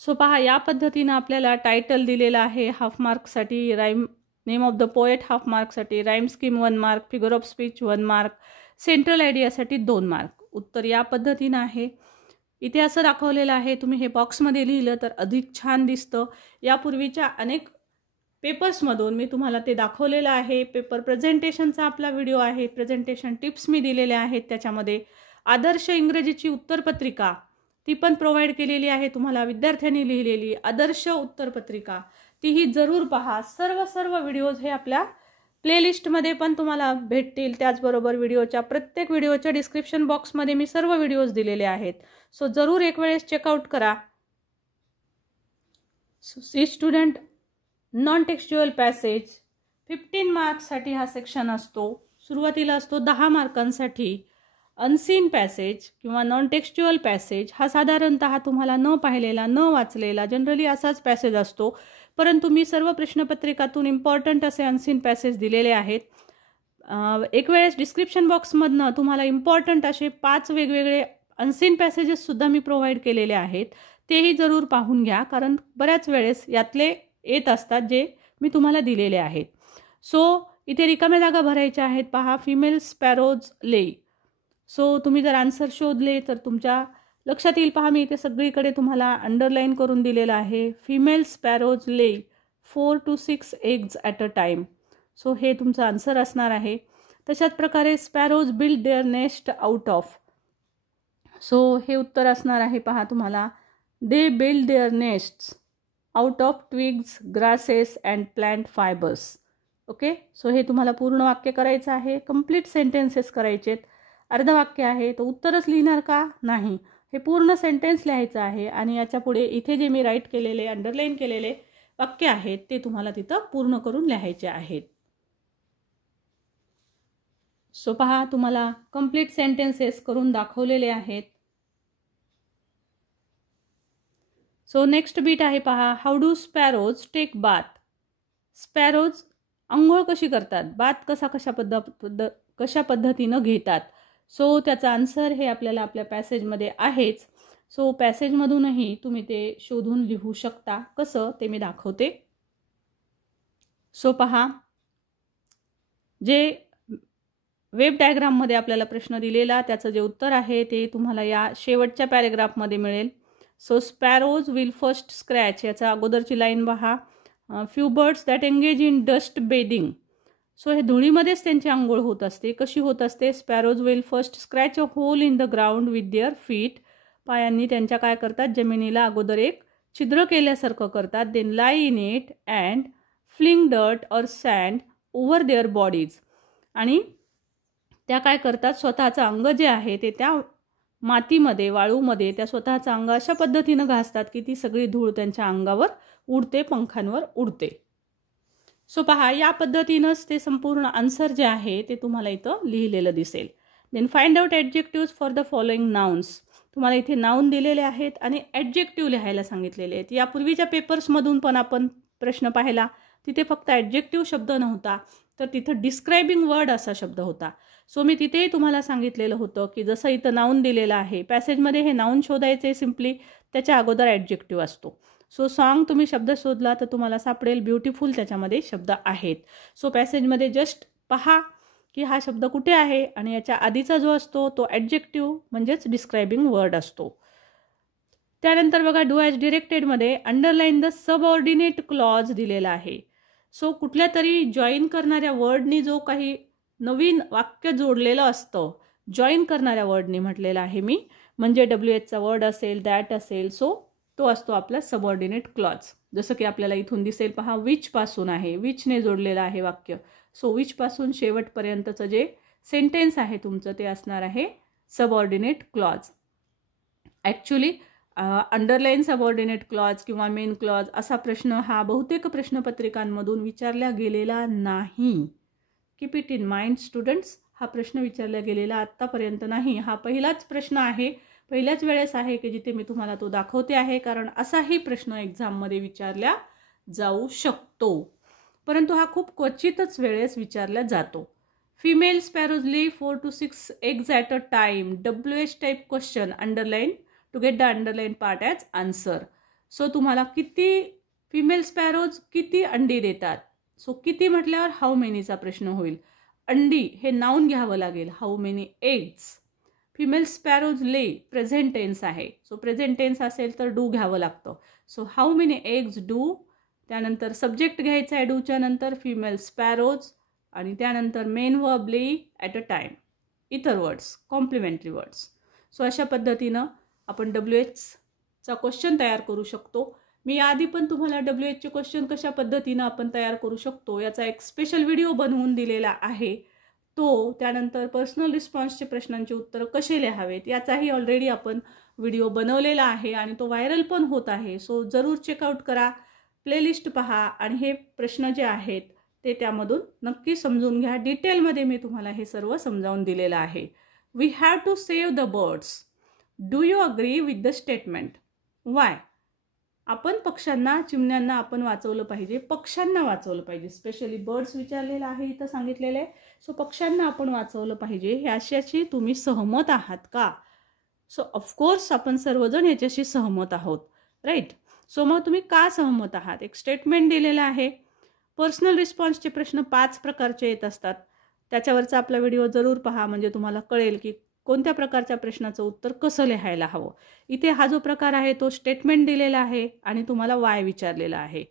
सो पहा, या पद्धतीनं आपल्याला टायटल दिलेला आहे हाफ मार्कसाठी, rhyme name of the poet half मार्कसाठी, rhyme scheme 1 mark, figure of speech 1 mark, central आयडियासाठी 2 मार्क. उत्तर या पद्धतीनं आहे. इथे असं दाखवलेलं आहे, तुम्ही हे बॉक्समध्ये लिहिलं तर अधिक छान दिसतं. यापूर्वीच्या अनेक पेपर्समधून मी तुम्हाला ते दाखवलेलं आहे. पेपर प्रेझेंटेशनचा आपला व्हिडिओ आहे, प्रेझेंटेशन टिप्स मी दिलेल्या आहेत. त्याच्यामध्ये आदर्श इंग्रजीची उत्तरपत्रिका ती पण प्रोव्हाइड केलेली आहे तुम्हाला, विद्यार्थ्यांनी लिहिलेली आदर्श उत्तरपत्रिका, तीही जरूर पहा. सर्व व्हिडिओज हे आपल्या प्लेलिस्टमध्ये पण तुम्हाला भेटतील. त्याचबरोबर व्हिडिओच्या प्रत्येक व्हिडिओच्या डिस्क्रिप्शन बॉक्समध्ये मी सर्व व्हिडिओज दिलेले आहेत. सो जरूर एक वेळेस चेकआउट करा. See student, non textual passage 15 मार्क्ससाठी हा सेक्शन असतो. सुरुवातीला असतो 10 मार्कांसाठी अनसीन पॅसेज किंवा नॉन टेक्स्च्युअल पॅसेज. हा साधारणतः तुम्हाला न पाहिलेला, न वाचलेला जनरली असाच पॅसेज असतो, परंतु मी सर्व प्रश्नपत्रिकातून इम्पॉर्टंट असे अनसीन पॅसेज दिलेले आहेत. एक वेळेस डिस्क्रिप्शन बॉक्समधनं तुम्हाला इम्पॉर्टंट असे 5 वेगवेगळे अनसीन पॅसेजेससुद्धा मी प्रोव्हाइड केलेले आहेत. तेही जरूर पाहून घ्या, कारण बऱ्याच वेळेस यातले येत असतात जे मी तुम्हाला दिलेले आहेत. सो इथे रिकाम्या जागा भरायच्या आहेत. पहा, फिमेल स्पॅरोज ले. सो तुम्ही जर आन्सर शोधले तर तुमच्या लक्षात येईल. पहा, मी इथे सगळीकडे तुम्हाला अंडरलाईन करून दिलेलं आहे. फिमेल स्पॅरोज ले 4 to 6 eggs at a time. So हे तुमचं आन्सर असणार आहे. तशाच प्रकारे sparrows build their nest out of. So हे उत्तर असणार आहे. पहा तुम्हाला, they build their nests out of twigs, grasses and plant fibres. Okay. So हे तुम्हाला पूर्ण वाक्य करायचं आहे, कंप्लीट सेंटेन्सेस करायचेत. अर्ध वाक्य आहे तर उत्तरच लिहिणार का? नाही, हे पूर्ण सेंटेन्स लिहायचं आहे आणि याच्या पुढे इथे जे मी राईट केलेले, अंडरलाईन केलेले वाक्य आहेत ते तुम्हाला तिथं पूर्ण करून लिहायचे आहेत. सो पहा, तुम्हाला कंप्लीट सेंटेन्सेस करून दाखवलेले आहेत. सो नेक्स्ट बीट आहे पहा, how do sparrows take bath. Sparrows अंघोळ कशी करतात, बाथ कशा कशा पद्धतीनं घेतात. सो त्याचा आन्सर हे आपल्याला आपल्या पॅसेजमध्ये आहेच. सो पॅसेजमधूनही तुम्ही ते शोधून लिहू शकता. कसं ते मी दाखवते. सो पहा, जे वेब डायग्राममध्ये आपल्याला प्रश्न दिलेला त्याचं जे उत्तर आहे ते तुम्हाला या शेवटच्या पॅरेग्राफमध्ये मिळेल. So sparrows will first scratch, याचा अगोदरची लाईन पहा. Few birds that engage in dust bathing. So हे धुळीमध्येच त्यांची आंघोळ होत असते. कशी होत असते? Sparrows will first scratch a hole in the ground with their feet. पायांनी त्यांच्या काय करतात? जमिनीला अगोदर एक छिद्र केल्यासारखं करतात. Then lie in it and fling dirt or sand over their bodies. आणि त्या काय करतात? स्वतःचं अंग जे आहे ते त्या मातीमध्ये, वाळूमध्ये त्या स्वतःचं अंग अशा पद्धतीनं घासतात की ती सगळी धूळ त्यांच्या अंगावर उडते, पंखांवर उडते. सो पहा, या पद्धतीनंच ते संपूर्ण आन्सर जे आहे ते तुम्हाला इथं लिहिलेलं दिसेल. Then find out adjectives for the following nouns. तुम्हाला इथे नाउन दिलेले आहेत आणि ॲडजेक्टिव्ह लिहायला सांगितलेले आहेत. यापूर्वीच्या पेपर्समधून पण आपण प्रश्न पाहिला, तिथे फक्त ॲडजेक्टिव्ह शब्द नव्हता, तर तिथं डिस्क्रायबिंग वर्ड असा शब्द होता. सो मी तिथेही तुम्हाला सांगितलेलं होतं की जसं इथं नाउन दिलेलं आहे, पॅसेजमध्ये हे नाउन शोधायचे सिम्पली, त्याच्या अगोदर ॲडजेक्टिव्ह असतो. सो सॉन्ग तुम्ही शब्द शोधला तर तुम्हाला सापडेल ब्युटिफुल, त्याच्यामध्ये शब्द आहेत. सो पॅसेजमध्ये जस्ट पहा की हा शब्द कुठे आहे आणि याच्या आधीचा जो असतो तो ॲडजेक्टिव्ह म्हणजेच डिस्क्रायबिंग वर्ड असतो. त्यानंतर बघा, डू ॲज डिरेक्टेडमध्ये अंडरलाईन द सबऑर्डिनेट क्लॉज दिलेला आहे. सो कुठल्या तरी जॉईन करणाऱ्या वर्डनी जो काही नवीन वाक्य जोडलेलं असतं, जॉईन करणाऱ्या वर्डनी म्हटलेलं आहे मी, म्हणजे WHचा वर्ड असेल, दॅट असेल, सो तो असतो आपला सबऑर्डिनेट क्लॉज. जसं की आपल्याला इथून दिसेल पहा, विच पासून आहे, विचने जोडलेलं आहे वाक्य. सो विच पासून शेवटपर्यंतचं जे सेंटेन्स आहे तुमचं ते असणार आहे subordinate clause. Actually underline subordinate clause किंवा मेन क्लॉज असा प्रश्न हा बहुतेक प्रश्नपत्रिकांमधून विचारला गेलेला नाही. Keep it in mind students, हा प्रश्न विचारला गेलेला आत्तापर्यंत नाही. हा पहिलाच प्रश्न आहे, पहिल्याच वेळेस आहे की जिथे मी तुम्हाला तो दाखवते आहे, कारण असाही प्रश्न एक्झाममध्ये विचारला जाऊ शकतो, परंतु हा खूप क्वचितच वेळेस विचारला जातो. फिमेल स्पॅरोज ले 4 to 6 eggs at a time. WH type question underline to get the underline part as answer. So तुम्हाला किती फिमेल स्पॅरोज किती अंडी देतात? सो किती म्हटल्यावर हाऊ मेनीचा प्रश्न होईल. अंडी हे नाउन घ्यावं लागेल, how many eggs. Female sparrows ले प्रेझेंट टेन्स आहे, सो प्रेझेंट टेन्स असेल तर डू घ्यावं लागतं. So how many eggs do, त्यानंतर सब्जेक्ट घ्यायचा आहे डूच्या नंतर फिमेल स्पॅरोज, आणि त्यानंतर मेन वर्ब ले ॲट अ टाइम, इतर वर्ड्स, कॉम्प्लिमेंटरी वर्ड्स. सो अशा पद्धतीनं आपण WHचा क्वेश्चन तयार करू शकतो. मी आधी पण तुम्हाला WHचे क्वेश्चन कशा पद्धतीनं आपण तयार करू शकतो याचा एक स्पेशल व्हिडिओ बनवून दिलेला आहे तो. त्यानंतर पर्सनल रिस्पॉन्सचे प्रश्नांची उत्तरं कसे लिहावेत याचाही ऑलरेडी आपण व्हिडिओ बनवलेला आहे आणि तो व्हायरल पण होत आहे. सो जरूर चेकआउट करा, प्लेलिस्ट पहा आणि हे प्रश्न जे आहेत ते त्यामधून नक्की समजून घ्या. डिटेलमध्ये मी तुम्हाला हे सर्व समजावून दिलेलं आहे. We have to save the birds. Do you agree with the statement? Why? आपण पक्ष्यांना, चिमण्यांना आपण वाचवलं पाहिजे, पक्ष्यांना वाचवलं पाहिजे. स्पेशली बर्ड्स विचारलेलं आहे इथं सांगितलेलं आहे. सो पक्ष्यांना आपण वाचवलं पाहिजे, ह्याच्याशी तुम्ही सहमत आहात का? सो ऑफकोर्स आपण सर्वजण ह्याच्याशी सहमत आहोत, राईट? सो मग तुम्ही का सहमत आहात? एक स्टेटमेंट दिलेलं आहे. पर्सनल रिस्पॉन्सचे प्रश्न 5 प्रकारचे येत असतात, त्याच्यावरचा आपला व्हिडिओ जरूर पहा, म्हणजे तुम्हाला कळेल की कोणत्या प्रकारच्या प्रश्नाचं उत्तर कसं लिहायला हवं. इथे हा जो प्रकार आहे तो स्टेटमेंट दिलेला आहे आणि तुम्हाला वाय विचारलेला आहे.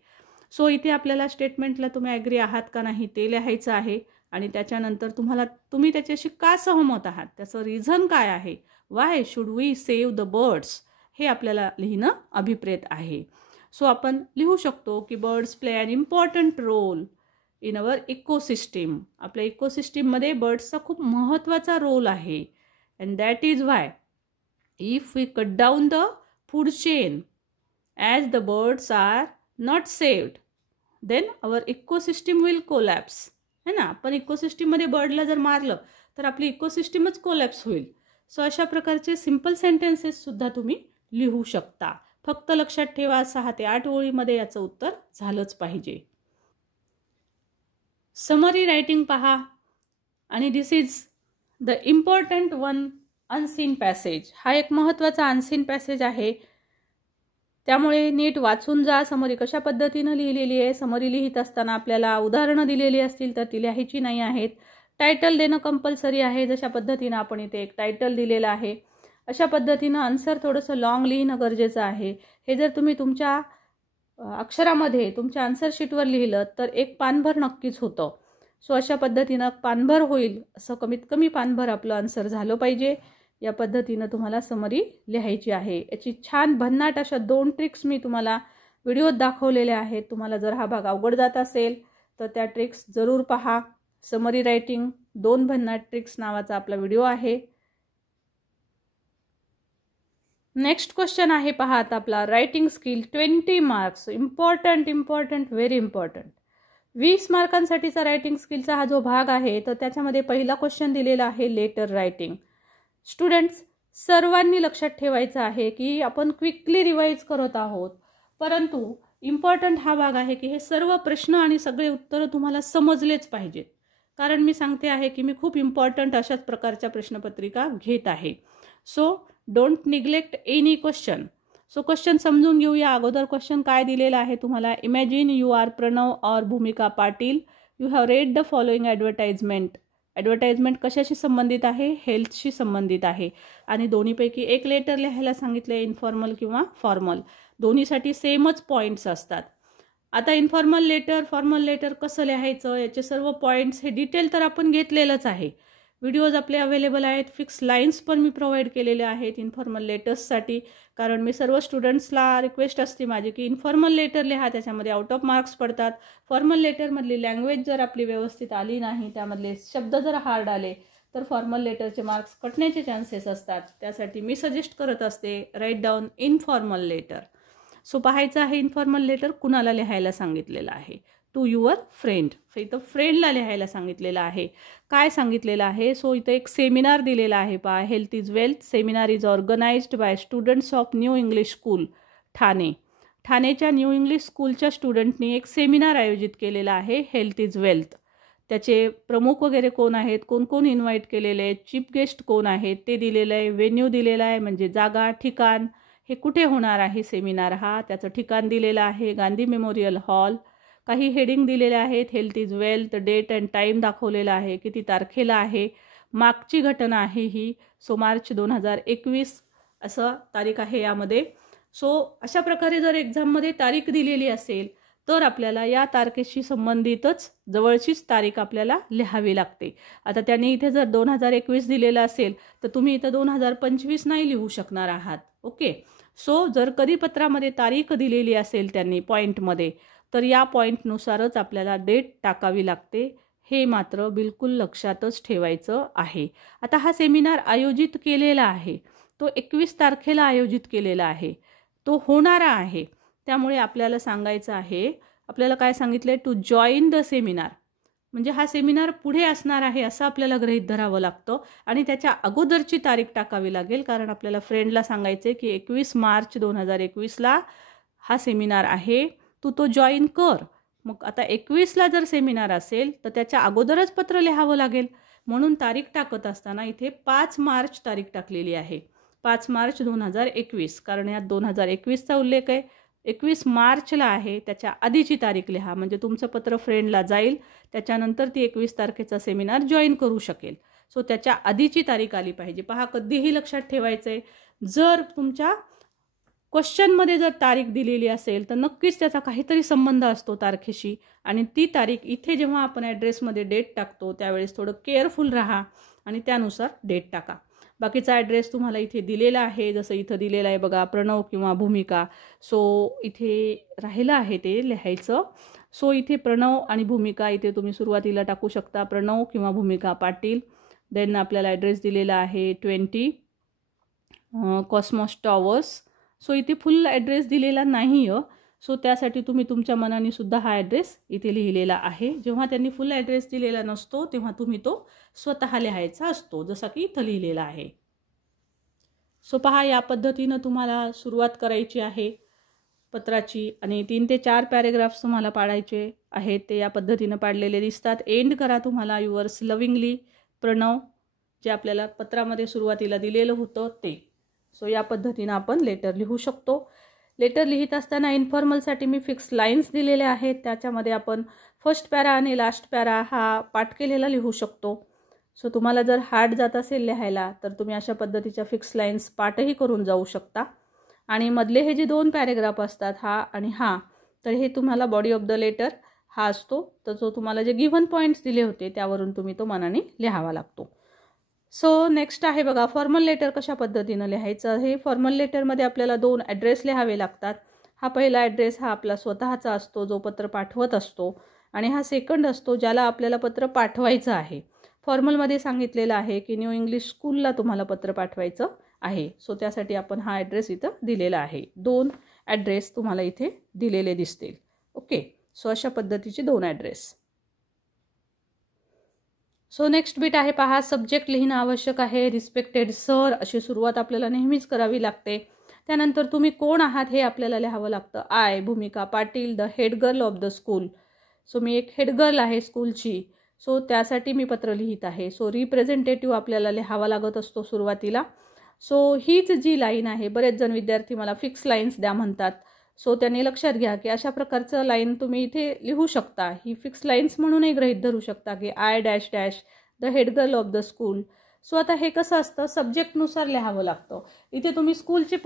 सो इथे आपल्याला स्टेटमेंटला तुम्ही ॲग्री आहात का नाही ते लिहायचं आहे आणि त्याच्यानंतर तुम्ही त्याच्याशी का सहमत आहात, त्याचं रिझन काय आहे, why should we save the birds, हे आपल्याला लिहिणं अभिप्रेत आहे. सो आपण लिहू शकतो की birds play an important role in our ecosystem. आपल्या इकोसिस्टीममध्ये बर्ड्सचा खूप महत्त्वाचा रोल आहे. And that is why if we cut down the food chain as the birds are not saved, then our ecosystem will collapse. है ना? आपण इकोसिस्टीममध्ये बर्डला जर मारलं तर आपली इकोसिस्टीमच कोलॅप्स होईल. सो अशा प्रकारचे सिम्पल सेंटेन्सेस सुद्धा तुम्ही लिहू शकता. फक्त लक्षात ठेवा 6 ते 8 ओळीमध्ये याचं उत्तर झालंच पाहिजे. समरी रायटिंग पहा. आणि this is the important one, unseen passage. हा एक महत्त्वाचा अनसीन पॅसेज आहे, त्यामुळे नीट वाचून जा. समरी कशा पद्धतीनं लिहिलेली आहे. समरी लिहित असताना आपल्याला उदाहरणं दिलेली असतील तर ती लिहायची नाही आहेत. टायटल देणं कंपल्सरी आहे. जशा पद्धतीनं आपण इथे एक टायटल दिलेलं आहे, अशा पद्धतीनं आन्सर थोडंसं लॉंग लिहिणं गरजेचं आहे. हे जर तुम्ही तुमच्या अक्षरामध्ये तुमच्या आन्सर शीटवर लिहिलं तर एक पानभर नक्कीच होतं. सो अशा पद्धतीनं पानभर होईल असं कमीत कमी पानभर आपलं आन्सर झालं पाहिजे. या पद्धतीनं तुम्हाला समरी लिहायची आहे. याची छान भन्नाट अशा 2 ट्रिक्स मी तुम्हाला व्हिडिओत दाखवलेल्या आहेत. तुम्हाला जर हा भाग अवघड जात असेल तर त्या ट्रिक्स जरूर पहा. समरी रायटिंग 2 भन्नाट ट्रिक्स नावाचा आपला व्हिडिओ आहे. नेक्स्ट क्वेश्चन आहे पहा आता आपला writing skill 20 marks. Important very important. 20 मार्कांसाठीचा रायटिंग स्किलचा हा जो भाग आहे तर त्याच्यामध्ये पहिला क्वेश्चन दिलेला आहे लेटर रायटिंग. स्टुडंट्स, सर्वांनी लक्षात ठेवायचं आहे की आपण क्विकली रिवाइज करत आहोत, परंतु इम्पॉर्टंट हा भाग आहे की हे सर्व प्रश्न आणि सगळे उत्तरं तुम्हाला समजलेच पाहिजेत. कारण मी सांगते आहे की मी खूप इम्पॉर्टंट अशाच प्रकारच्या प्रश्नपत्रिका घेत आहे. So don't neglect any question. So question समजून घेऊया. अगोदर क्वेश्चन काय दिलेला आहे तुम्हाला. इमॅजिन यू आर प्रणव और भूमिका Patil. You have read the following advertisement. Advertisement कशाशी संबंधित आहे? हेल्थशी संबंधित आहे. आणि दोन्हीपैकी एक लेटर लिहायला सांगितलं आहे, इन्फॉर्मल किंवा फॉर्मल. दोन्हीसाठी सेमच पॉईंट्स असतात. आता इन्फॉर्मल लेटर, फॉर्मल लेटर कसं लिहायचं याचे सर्व पॉईंट्स हे डिटेल तर आपण घेतलेलंच आहे. व्हिडिओज आपले अवेलेबल आहेत. फिक्स लाईन्स पण मी प्रोव्हाइड केलेले आहेत इन्फॉर्मल लेटर्ससाठी. कारण मी सर्व स्टुडंट्सला रिक्वेस्ट असते माझी की इन्फॉर्मल लेटर लिहा, त्याच्यामध्ये आउट ऑफ मार्क्स पडतात. फॉर्मल लेटरमधली लँग्वेज जर आपली व्यवस्थित आली नाही, त्यामधले शब्द जर हार्ड आले तर फॉर्मल लेटरचे मार्क्स कटण्याचे चान्सेस असतात. त्यासाठी मी सजेस्ट करत असते write down informal letter. So पाहायचं आहे इन्फॉर्मल लेटर कुणाला लिहायला सांगितलेलं आहे. To your friend. इथं फ्रेंडला लिहायला सांगितलेलं आहे. काय सांगितलेलं आहे? सो इथं एक सेमिनार दिलेला आहे पहा. Health is wealth. Seminar is organised by students of New English School Thane. ठाणेच्या न्यू इंग्लिश स्कूलच्या स्टुडंटनी एक सेमिनार आयोजित केलेला आहे हेल्थ इज वेल्थ. त्याचे प्रमुख वगैरे कोण आहेत, कोण कोण इन्व्हाइट केलेले आहेत, चीफ गेस्ट कोण आहेत ते दिलेलं आहे. व्हेन्यू दिलेला आहे म्हणजे जागा, ठिकाण, हे कुठे होणार आहे सेमिनार हा, त्याचं ठिकाण दिलेलं आहे. Gandhi memorial hall. काही हेडिंग दिलेले आहेत. Health is wealth. Date and time दाखवलेला आहे, किती तारखेला आहे. मागची घटना आहे ही. सो मार्च 2021 असं तारीख आहे यामध्ये. सो अशा प्रकारे जर एक्झाममध्ये तारीख दिलेली असेल तर आपल्याला या तारखेशी संबंधितच जवळचीच तारीख आपल्याला लिहावी लागते. आता त्यांनी इथे जर 2021 दिलेलं असेल तर तुम्ही इथं 2025 नाही लिहू शकणार आहात. ओके. सो जर कधी पत्रामध्ये तारीख दिलेली असेल त्यांनी पॉईंटमध्ये तर या पॉईंटनुसारच आपल्याला डेट टाकावी लागते. हे मात्र बिलकुल लक्षातच ठेवायचं आहे. आता हा सेमिनार आयोजित केलेला आहे तो 21 तारखेला आयोजित केलेला आहे, तो होणारा आहे. त्यामुळे आपल्याला सांगायचं आहे, आपल्याला काय सांगितलंय, टू जॉईन द सेमिनार. म्हणजे हा सेमिनार पुढे असणार आहे असं आपल्याला गृहीत धरावं लागतं आणि त्याच्या अगोदरची तारीख टाकावी लागेल. कारण आपल्याला फ्रेंडला सांगायचं आहे की 21 मार्च 2021ला हा सेमिनार आहे, तू तो जॉईन कर. मग आता 21ला जर सेमिनार असेल तर त्याच्या अगोदरच पत्र लिहावं लागेल. म्हणून तारीख टाकत असताना इथे 5 मार्च तारीख टाकलेली आहे. 5 मार्च 2021. कारण यात 2021चा उल्लेख आहे. 21 मार्चला आहे, त्याच्या आधीची तारीख लिहा. म्हणजे तुमचं पत्र फ्रेंडला जाईल, त्याच्यानंतर ती 21 तारखेचा सेमिनार जॉईन करू शकेल. सो त्याच्या आधीची तारीख आली पाहिजे. पहा, कधीही लक्षात ठेवायचं आहे, जर तुमच्या क्वेश्चनमध्ये जर तारीख दिलेली असेल तर नक्कीच त्याचा काहीतरी संबंध असतो तारखेशी. आणि ती तारीख इथे जेव्हा आपण ॲड्रेसमध्ये डेट टाकतो त्यावेळेस थोडं केअरफुल राहा आणि त्यानुसार डेट टाका. बाकीचा ॲड्रेस तुम्हाला इथे दिलेला आहे. जसं इथं दिलेलं आहे बघा, प्रणव किंवा भूमिका. सो इथे राहिलं आहे ते लिहायचं. सो इथे प्रणव आणि भूमिका इथे तुम्ही सुरुवातीला टाकू शकता, प्रणव किंवा भूमिका पाटील. देन आपल्याला ॲड्रेस दिलेला आहे 20 कॉस्मॉस टॉवर्स. सो इथे फुल ॲड्रेस दिलेला नाही आहे. सो त्यासाठी तुम्ही तुमच्या मनाने सुद्धा हा ॲड्रेस इथे लिहिलेला आहे. जेव्हा त्यांनी फुल ॲड्रेस दिलेला नसतो तेव्हा तुम्ही तो स्वतः लिहायचा असतो, जसा की इथं लिहिलेला आहे. सो पहा, या पद्धतीनं तुम्हाला सुरुवात करायची आहे पत्राची आणि 3 ते 4 पॅरेग्राफ्स तुम्हाला पाडायचे आहेत. ते या पद्धतीनं पाडलेले दिसतात. एंड करा तुम्हाला युअर्स लविंगली. प्रणव जे आपल्याला पत्रामध्ये सुरुवातीला दिलेलं होतं ते. सो या पद्धतीनं आपण लेटर लिहू शकतो. लेटर लिहित असताना इन्फॉर्मलसाठी मी फिक्स लाईन्स दिलेल्या आहेत. त्याच्यामध्ये आपण फर्स्ट पॅरा आणि लास्ट पॅरा हा पाठ केलेला लिहू शकतो. सो तुम्हाला जर हार्ड जात असेल लिहायला तर तुम्ही अशा पद्धतीच्या फिक्स लाईन्स पाठही करून जाऊ शकता. आणि मधले हे जे 2 पॅरेग्राफ असतात हा आणि हा, तर हे तुम्हाला बॉडी ऑफ द लेटर हा असतो. तर जो तुम्हाला जे गिव्हन पॉईंट्स दिले होते त्यावरून तुम्ही तो मनाने लिहावा लागतो. सो नेक्स्ट आहे बघा फॉर्मल लेटर कशा पद्धतीनं लिहायचं. हे फॉर्मल लेटरमध्ये आपल्याला 2 ॲड्रेस लिहावे लागतात. हा पहिला ॲड्रेस हा आपला स्वतःचा असतो जो पत्र पाठवत असतो, आणि हा सेकंड असतो ज्याला आपल्याला पत्र पाठवायचं आहे. फॉर्मलमध्ये सांगितलेलं आहे की न्यू इंग्लिश स्कूलला तुम्हाला पत्र पाठवायचं आहे. सो त्यासाठी आपण हा ॲड्रेस इथं दिलेला आहे. 2 ॲड्रेस तुम्हाला इथे दिलेले दिसतील. ओके, सो अशा पद्धतीचे 2 ॲड्रेस. सो नेक्स्ट बीट आहे पहा, सब्जेक्ट लिहिणं आवश्यक आहे. रिस्पेक्टेड सर अशी सुरुवात आपल्याला नेहमीच करावी लागते. त्यानंतर तुम्ही कोण आहात हे आपल्याला लिहावं लागतं. I Bhumika Patil, the head girl of the school. So मी एक हेड गर्ल आहे स्कूलची, सो त्यासाठी मी पत्र लिहित आहे. सो रिप्रेझेंटेटिव्ह आपल्याला लिहावा लागत असतो सुरुवातीला. सो हीच जी लाईन आहे, बरेच जण विद्यार्थी मला फिक्स लाईन्स द्या म्हणतात. सो त्यांनी लक्षात घ्या की अशा प्रकारचं लाईन तुम्ही इथे लिहू शकता. ही फिक्स लाईन्स म्हणूनही गृहीत धरू शकता की I dash dash the head girl of the school. So आता हे कसं असतं, सब्जेक्टनुसार लिहावं लागतं. इथे तुम्ही स्कूलचे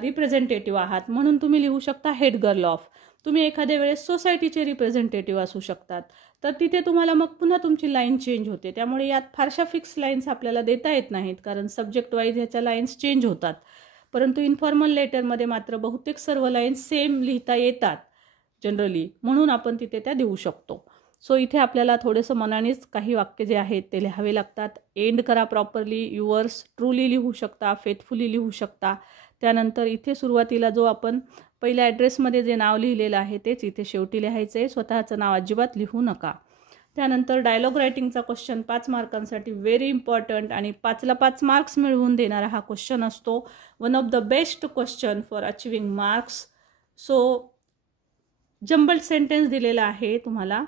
रिप्रेझेंटेटिव्ह आहात म्हणून तुम्ही लिहू शकता हेड गर्ल ऑफ. तुम्ही एखाद्या वेळेस सोसायटीचे रिप्रेझेंटेटिव्ह असू शकतात, तर तिथे तुम्हाला मग पुन्हा तुमची लाईन चेंज होते. त्यामुळे यात फारशा फिक्स लाईन्स आपल्याला देता येत नाहीत, कारण सब्जेक्ट वाईज ह्याच्या लाईन्स चेंज होतात. परंतु इन्फॉर्मल लेटरमध्ये मात्र बहुतेक सर्व लाईन्स सेम लिहिता येतात जनरली, म्हणून आपण तिथे त्या देऊ शकतो. सो इथे आपल्याला थोडंसं मनानेच काही वाक्य जे आहेत ते लिहावे लागतात. एंड करा प्रॉपरली. युअर्स ट्रूली लिहू शकता, फेथफुली लिहू शकता. त्यानंतर इथे सुरुवातीला जो आपण पहिल्या ॲड्रेसमध्ये जे नाव लिहिलेलं आहे तेच इथे शेवटी लिहायचं आहे. स्वतःचं नाव अजिबात लिहू नका. त्यानंतर डायलॉग रायटिंगचा क्वेश्चन 5 मार्कांसाठी व्हेरी इम्पॉर्टंट आणि 5ला 5 मार्क्स मिळवून देणारा हा क्वेश्चन असतो. One of the best question for achieving marks. So jumbled sentence दिलेला आहे तुम्हाला.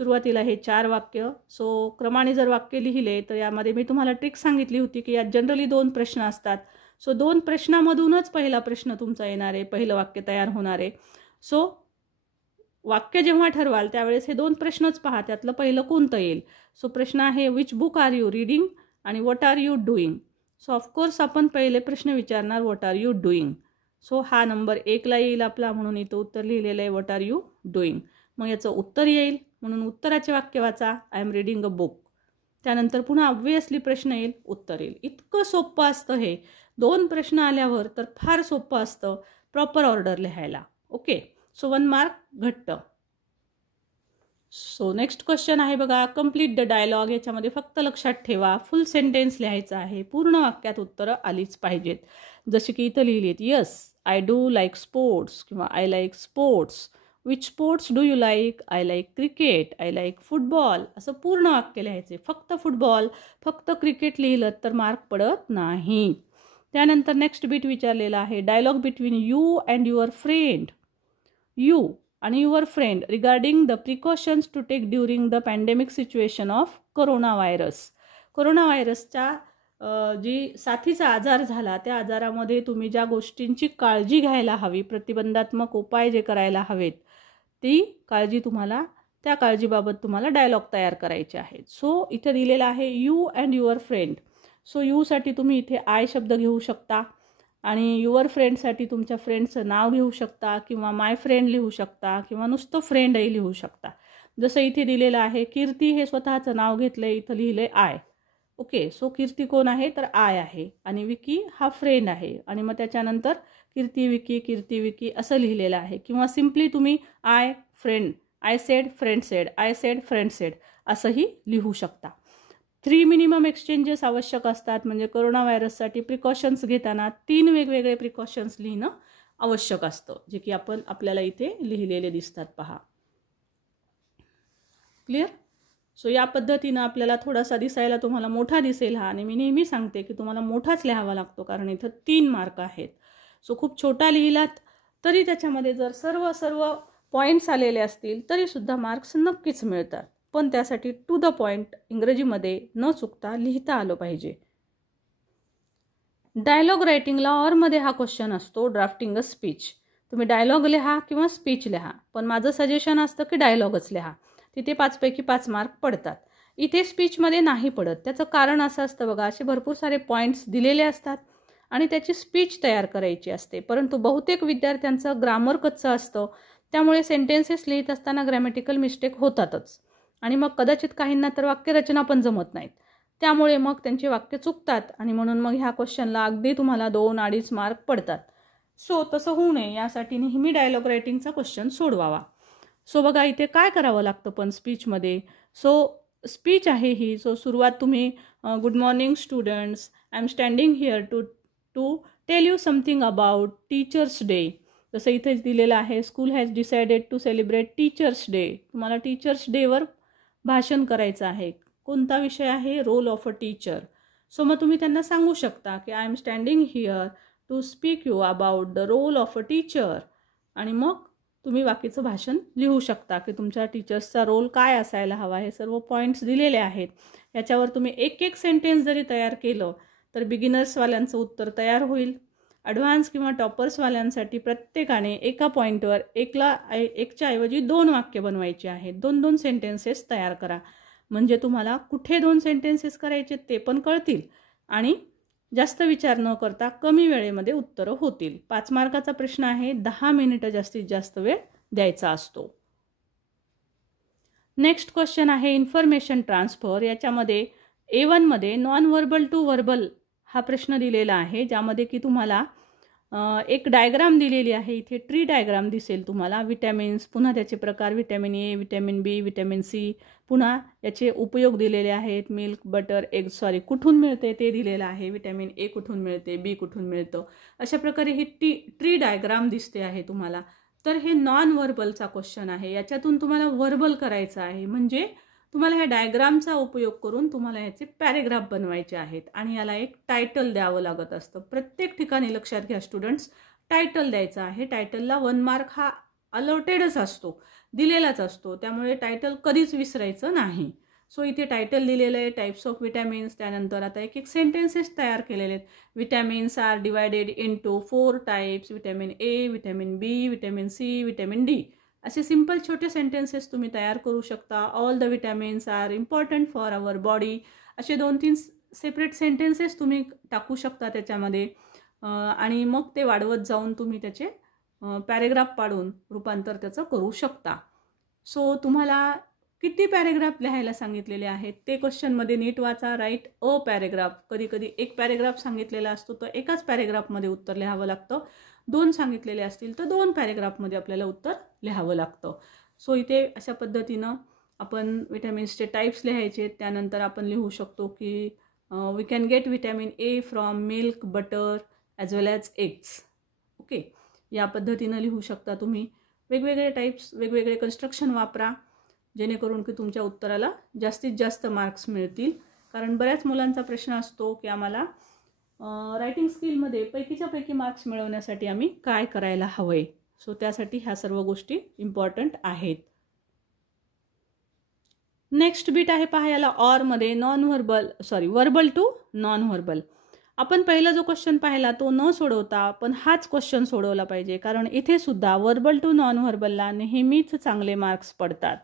सुरुवातीला हे 4 वाक्य. सो क्रमाने जर वाक्य लिहिले तर यामध्ये मी तुम्हाला ट्रिक सांगितली होती की यात जनरली 2 प्रश्न असतात. सो 2 प्रश्नामधूनच पहिला प्रश्न तुमचा येणार आहे, पहिलं वाक्य तयार होणार आहे. सो वाक्य जेव्हा ठरवाल त्यावेळेस हे 2 प्रश्नच पहा, त्यातलं पहिलं कोणतं येईल. सो प्रश्न आहे which book are you reading आणि what are you doing. So of course आपण पहिले प्रश्न विचारणार what are you doing. So हा नंबर 1ला येईल आपला, म्हणून इथं उत्तर लिहिलेलं आहे व्हॉट आर यू डुईंग. मग याचं उत्तर येईल, म्हणून उत्तराचे वाक्य वाचा I am reading a book. त्यानंतर पुन्हा ऑब्व्हियसली प्रश्न येईल, उत्तर येईल. इतकं सोपं असतं हे. 2 प्रश्न आल्यावर तर फार सोपं असतं प्रॉपर ऑर्डर लिहायला. ओके, सो 1 मार्क घट्ट. सो नेक्स्ट क्वेश्चन आहे बघा, कम्प्लीट द डायलॉग. याच्यामध्ये फक्त लक्षात ठेवा फुल सेंटेन्स लिहायचं आहे. पूर्ण वाक्यात उत्तरं आलीच पाहिजेत. जसे की इथं लिहिलेत, yes I do like sports किंवा I like sports. Which sports do you like. I like cricket. I like football. असं पूर्ण वाक्य लिहायचे. फक्त फुटबॉल, फक्त क्रिकेट लिहिलं तर मार्क पडत नाही. त्यानंतर नेक्स्ट बीट विचारलेला आहे, dialogue between you and your friend. You आणि your friend regarding the precautions to take during the pandemic situation of corona virus. Corona व्हायरसच्या जी साथीचा आजार झाला त्या आजारामध्ये तुम्ही ज्या गोष्टींची काळजी घ्यायला हवी, प्रतिबंधात्मक उपाय जे करायला हवेत, ती काळजी तुम्हाला, त्या काळजीबाबत तुम्हाला डायलॉग तयार करायचे आहेत. सो इथे दिलेला आहे you and your friend. So यूसाठी तुम्ही इथे आय शब्द घेऊ शकता आणि युअर फ्रेंडसाठी तुमच्या फ्रेंडचं नाव घेऊ शकता किंवा माय फ्रेंड लिहू शकता किंवा नुसतं फ्रेंडही लिहू शकता. जसं इथे दिलेलं आहे, कीर्ती हे स्वतःचं नाव घेतलं आहे, इथं लिहिलं आहे आय. ओके, सो कीर्ती कोण आहे तर आय आहे आणि विकी हा फ्रेंड आहे आणि मग त्याच्यानंतर कीर्ती विकी असं लिहिलेलं आहे. किंवा सिम्पली तुम्ही I friend, I said friend sed, I said friend sed असंही लिहू शकता. 3 मिनिमम एक्सचेंजेस आवश्यक असतात. म्हणजे कोरोना व्हायरससाठी प्रिकॉशन्स घेताना 3 वेगवेगळे प्रिकॉशन्स लिहिणं आवश्यक असतं, जे की आपल्याला इथे लिहिलेले दिसतात पहा. क्लिअर. सो या पद्धतीनं आपल्याला थोडासा दिसायला तुम्हाला मोठा दिसेल हा, आणि मी नेहमी सांगते की तुम्हाला मोठाच लिहावा लागतो कारण इथं 3 मार्क आहेत. सो खूप छोटा लिहिलात तरी त्याच्यामध्ये जर सर्व पॉईंट्स आलेले असतील तरी सुद्धा मार्क्स नक्कीच मिळतात. पण त्यासाठी टू द पॉईंट इंग्रजीमध्ये न चुकता लिहिता आलं पाहिजे. डायलॉग रायटिंगला ऑरमध्ये हा क्वेश्चन असतो, ड्राफ्टिंग अ स्पीच. तुम्ही डायलॉग लिहा किंवा स्पीच लिहा, पण माझं सजेशन असतं की डायलॉगच लिहा. तिथे 5 पैकी 5 मार्क पडतात. इथे स्पीचमध्ये नाही पडत. त्याचं कारण असं असतं बघा, असे भरपूर सारे पॉईंट्स दिलेले असतात आणि त्याची स्पीच तयार करायची असते, परंतु बहुतेक विद्यार्थ्यांचं ग्रामर कच्चं असतं, त्यामुळे सेंटेन्सेस लिहित असताना ग्रॅमॅटिकल मिस्टेक होतातच आणि मग कदाचित काहींना तर वाक्यरचना पण जमत नाहीत. त्यामुळे मग त्यांचे वाक्य चुकतात आणि म्हणून मग ह्या क्वेश्चनला अगदी तुम्हाला 2-2.5 मार्क पडतात. सो तसं होऊ नये यासाठी नेहमी डायलॉग रायटिंगचा क्वेश्चन सोडवावा. सो बघा इथे काय करावं लागतं पण स्पीचमध्ये. सो स्पीच आहे ही. सो सुरुवात तुम्ही good morning students, I am standing here to tell you something about teachers day. जसं इथेच दिलेलं आहे, school has decided to celebrate teachers day. तुम्हाला टीचर्स डेवर भाषण करायचं आहे. कोणता विषय आहे? Role of a teacher. So मग तुम्ही त्यांना सांगू शकता की I am standing here to speak you about the role of a teacher. आणि मग तुम्ही बाकीचं भाषण लिहू शकता की तुमच्या टीचर्सचा रोल काय असायला हवा. हे सर्व पॉईंट्स दिलेले आहेत. याच्यावर तुम्ही एक सेंटेन्स जरी तयार केलं तर बिगिनर्सवाल्यांचं उत्तर तयार होईल. ॲडव्हान्स किंवा टॉपर्सवाल्यांसाठी प्रत्येकाने एका पॉईंटवर एकच्या ऐवजी 2 वाक्य बनवायची आहेत. 2-2 सेंटेन्सेस तयार करा, म्हणजे तुम्हाला कुठे 2 सेंटेन्सेस करायचे ते पण कळतील आणि जास्त विचार न करता कमी वेळेमध्ये उत्तरं होतील. 5 मार्काचा प्रश्न आहे. 10 मिनिटं जास्तीत जास्त वेळ द्यायचा असतो. नेक्स्ट क्वेश्चन आहे इन्फॉर्मेशन ट्रान्सफर. याच्यामध्ये A1 मध्ये नॉन व्हर्बल टू व्हर्बल हा प्रश्न दिलेला आहे, ज्यामध्ये की तुम्हाला एक डायग्राम दिलेली आहे. इथे ट्री डायग्राम दिसेल तुम्हाला. विटॅमिन्स, पुन्हा त्याचे प्रकार, vitamin A, vitamin B, vitamin C, पुन्हा याचे उपयोग दिलेले आहेत. मिल्क, बटर, एग, कुठून मिळते ते दिलेलं आहे. विटॅमिन ए कुठून मिळते, बी कुठून मिळतं, अशा प्रकारे ही ट्री डायग्राम दिसते आहे तुम्हाला. तर हे नॉन व्हर्बलचा क्वेश्चन आहे. याच्यातून तुम्हाला व्हर्बल करायचं आहे, म्हणजे तुम्हाला ह्या डायग्रामचा उपयोग करून तुम्हाला ह्याचे पॅरेग्राफ बनवायचे आहेत आणि याला एक टायटल द्यावं लागत असतं. प्रत्येक ठिकाणी लक्षात घ्या स्टुडंट्स, टायटल द्यायचा आहे. टायटलला 1 मार्क हा अलॉटेडच असतो, दिलेलाच असतो, त्यामुळे टायटल कधीच विसरायचं नाही. सो इथे टायटल दिलेलं आहे, टाइप्स ऑफ विटॅमिन्स. त्यानंतर आता एक सेंटेन्सेस तयार केलेले आहेत. Vitamins are divided into 4 types, vitamin A, vitamin B, vitamin C, vitamin D. असे सिंपल छोटे सेंटेन्सेस तुम्ही तयार करू शकता. All the vitamins are important for our body. असे 2-3 सेपरेट सेंटेन्सेस तुम्ही टाकू शकता त्याच्यामध्ये आणि मग ते वाढवत जाऊन तुम्ही त्याचे पॅरेग्राफ पाडून रूपांतर त्याचं करू शकता. सो तुम्हाला किती पॅरेग्राफ लिहायला सांगितलेले आहेत ते क्वेश्चनमध्ये नीट वाचा. राईट अ पॅरेग्राफ. कधी एक पॅरेग्राफ सांगितलेला असतो तर एकाच पॅरेग्राफमध्ये उत्तर लिहावं लागतं. 2 सांगितलेले असतील तर 2 पॅरेग्राफमध्ये आपल्याला उत्तर लिहावं लागतं. सो इथे अशा पद्धतीनं आपण विटॅमिन्सचे टाईप्स लिहायचे. त्यानंतर आपण लिहू शकतो की we can get vitamin A from milk, butter as well as eggs. Okay, या पद्धतीनं लिहू शकता तुम्ही. वेगवेगळे टाईप्स, वेगवेगळे कन्स्ट्रक्शन वापरा, जेणेकरून की तुमच्या उत्तराला जास्तीत जास्त मार्क्स मिळतील. कारण बऱ्याच मुलांचा प्रश्न असतो की आम्हाला रायटिंग स्किलमध्ये पैकीच्या पैकी मार्क्स मिळवण्यासाठी आम्ही काय करायला हवंय. सो त्यासाठी ह्या सर्व गोष्टी इम्पॉर्टंट आहेत. नेक्स्ट बीट आहे पहा, याला ऑरमध्ये व्हर्बल टू नॉन व्हर्बल. आपण पहिला जो क्वेश्चन पाहिला तो न सोडवता पण हाच क्वेश्चन सोडवला पाहिजे, कारण इथे सुद्धा व्हर्बल टू नॉन व्हर्बलला नेहमीच चांगले मार्क्स पडतात.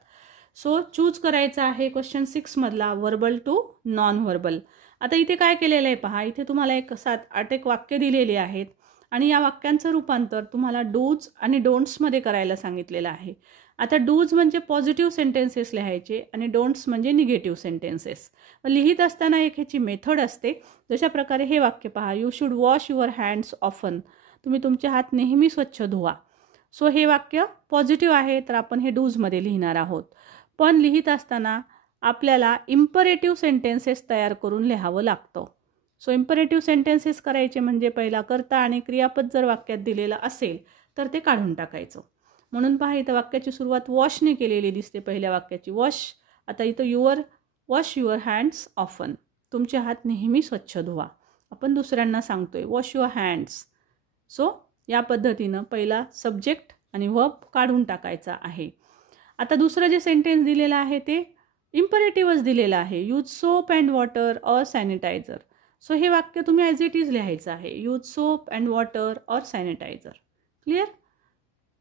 सो चूज करायचा आहे क्वेश्चन 6 मधला व्हर्बल टू नॉन व्हर्बल. आता इथे काय केलेलं आहे पहा, इथे तुम्हाला 7-8 वाक्य दिलेली आहेत आणि या वाक्यांचं रूपांतर तुम्हाला डूज आणि डोंट्समध्ये करायला सांगितलेलं आहे. आता डूज म्हणजे पॉझिटिव्ह सेंटेन्सेस लिहायचे आणि डोंट्स म्हणजे निगेटिव्ह सेंटेन्सेस. लिहित असताना एक ह्याची मेथड असते. जशा प्रकारे हे वाक्य पहा, you should wash your hands often. तुम्ही तुमचे हात नेहमी स्वच्छ धुवा. सो हे वाक्य पॉझिटिव्ह आहे तर आपण हे डूजमध्ये लिहिणार आहोत. पण लिहित असताना आपल्याला इम्परेटिव्ह सेंटेन्सेस तयार करून लिहावं लागतं. सो इम्परेटिव्ह सेंटेन्सेस करायचे म्हणजे पहिला कर्ता आणि क्रियापद जर वाक्यात दिलेलं असेल तर ते काढून टाकायचं. म्हणून पहा इथं वाक्याची सुरुवात वॉशने केलेली दिसते, पहिल्या वाक्याची वॉश. आता इथं वॉश युअर हँड्स ऑफन. तुमचे हात नेहमी स्वच्छ धुवा. आपण दुसऱ्यांना सांगतोय वॉश युअर हँड्स. सो या पद्धतीनं पहिला सब्जेक्ट आणि वर्ब काढून टाकायचा आहे. आता दुसरं जे सेंटेन्स दिलेलं आहे ते इम्परेटिव्हच दिलेलं आहे, use soap and water or sanitiser. So हे वाक्य तुम्ही ॲज इट इज लिहायचं आहे, use soap and water or sanitiser. Clear?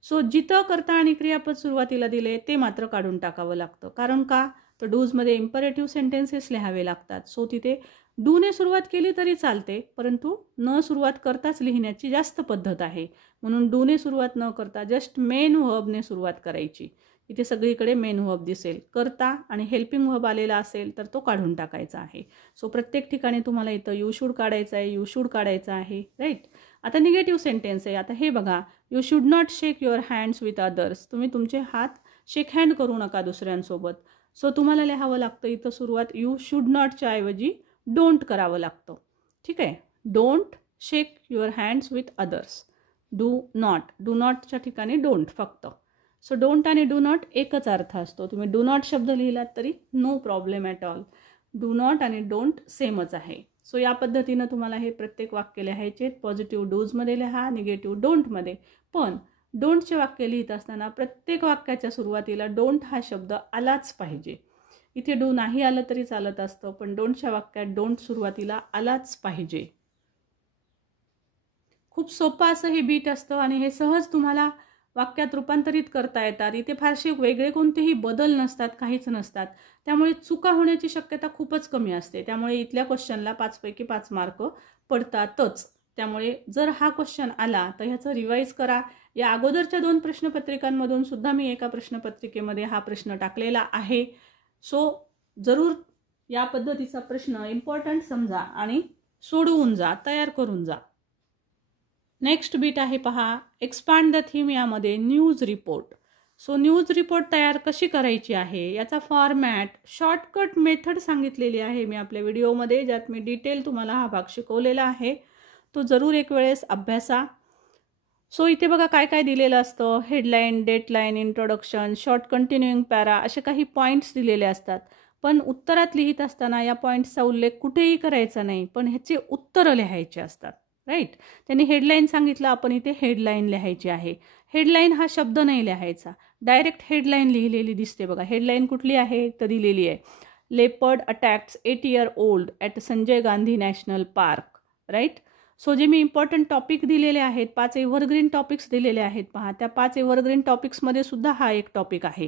So जिथं कर्ता आणि क्रियापद सुरुवातीला दिले ते मात्र काढून टाकावं लागतं. कारण का? तर डूजमध्ये इम्परेटिव्ह सेंटेन्सेस लिहावे लागतात. सो तिथे डूने सुरुवात केली तरी चालते, परंतु न सुरुवात करताच लिहिण्याची जास्त पद्धत आहे. म्हणून डूने सुरुवात न करता जस्ट मेन व्हर्बने सुरुवात करायची. इथे सगळीकडे मेन व्हर्ब दिसेल. करता आणि हेल्पिंग व्हर्ब आलेला असेल तर तो काढून टाकायचा आहे. सो प्रत्येक ठिकाणी तुम्हाला इथं यू शूड काढायचं आहे, यू शूड काढायचं आहे, राईट. आता निगेटिव्ह सेंटेन्स आहे. आता हे बघा, you should not shake your hands with others. तुम्ही तुमचे हात शेक हँड करू नका दुसऱ्यांसोबत. सो तुम्हाला लिहावं लागतं इथं सुरुवात यू शुड नॉटच्या ऐवजी डोंट करावं लागतं. ठीक आहे, don't shake your hands with others. Do नॉटच्या ठिकाणी डोंट फक्त. सो डोंट आणि डू नॉट एकच अर्थ असतो. तुम्ही डू नॉट शब्द लिहिलात तरी no problem at all. Do not आणि डोंट सेमच आहे. सो या पद्धतीनं तुम्हाला हे प्रत्येक वाक्य लिहायचे. पॉझिटिव्ह डूजमध्ये लिहा, निगेटिव्ह डोंटमध्ये. पण डोंटचे वाक्य लिहित असताना प्रत्येक वाक्याच्या सुरुवातीला डोंट हा शब्द आलाच पाहिजे. इथे डू नाही आलं तरी चालत असतं, पण डोंटच्या वाक्यात डोंट सुरुवातीला आलाच पाहिजे. खूप सोपं असं हे बीट असतं आणि हे सहज तुम्हाला वाक्यात रूपांतरित करता येतात. इथे फारसे वेगळे कोणतेही बदल नसतात, काहीच नसतात. त्यामुळे चुका होण्याची शक्यता खूपच कमी असते. त्यामुळे इथल्या क्वेश्चनला 5 पैकी 5 मार्क पडतातच. त्यामुळे जर हा क्वेश्चन आला तर ह्याचं रिवाईज करा. या अगोदरच्या 2 प्रश्नपत्रिकांमधून सुद्धा मी एका प्रश्नपत्रिकेमध्ये हा प्रश्न टाकलेला आहे. सो जरूर या पद्धतीचा प्रश्न इम्पॉर्टंट समजा आणि सोडवून जा, तयार करून जा. नेक्स्ट बीट आहे पहा, एक्सपांड द थीम. यामध्ये news report. So news report तयार कशी करायची आहे याचा फॉर्मॅट, शॉर्टकट मेथड सांगितलेली आहे मी आपल्या व्हिडिओमध्ये, ज्यात मी डिटेल तुम्हाला हा भाग शिकवलेला आहे. तो जरूर एक वेळेस अभ्यासा. सो इथे बघा काय काय दिलेलं असतं. Headline, dateline, introduction, short कंटिन्युइंग para, असे काही पॉईंट्स दिलेले असतात. पण उत्तरात लिहित असताना या पॉईंट्सचा उल्लेख कुठेही करायचा नाही, पण ह्याचे उत्तरं लिहायचे असतात, राईट. त्यांनी हेडलाईन सांगितलं, आपण इथे हेडलाईन लिहायची आहे. हेडलाईन हा शब्द नाही लिहायचा, डायरेक्ट हेडलाईन लिहिलेली दिसते बघा. हेडलाईन कुठली आहे तर दिलेली आहे, leopard attacks 8 year old at Sanjay Gandhi national park, right. So जे मी इम्पॉर्टंट टॉपिक दिलेले आहेत, 5 एव्हरग्रीन टॉपिक्स दिलेले आहेत पहा. त्या 5 एव्हरग्रीन टॉपिक्समध्ये सुद्धा हा एक टॉपिक आहे,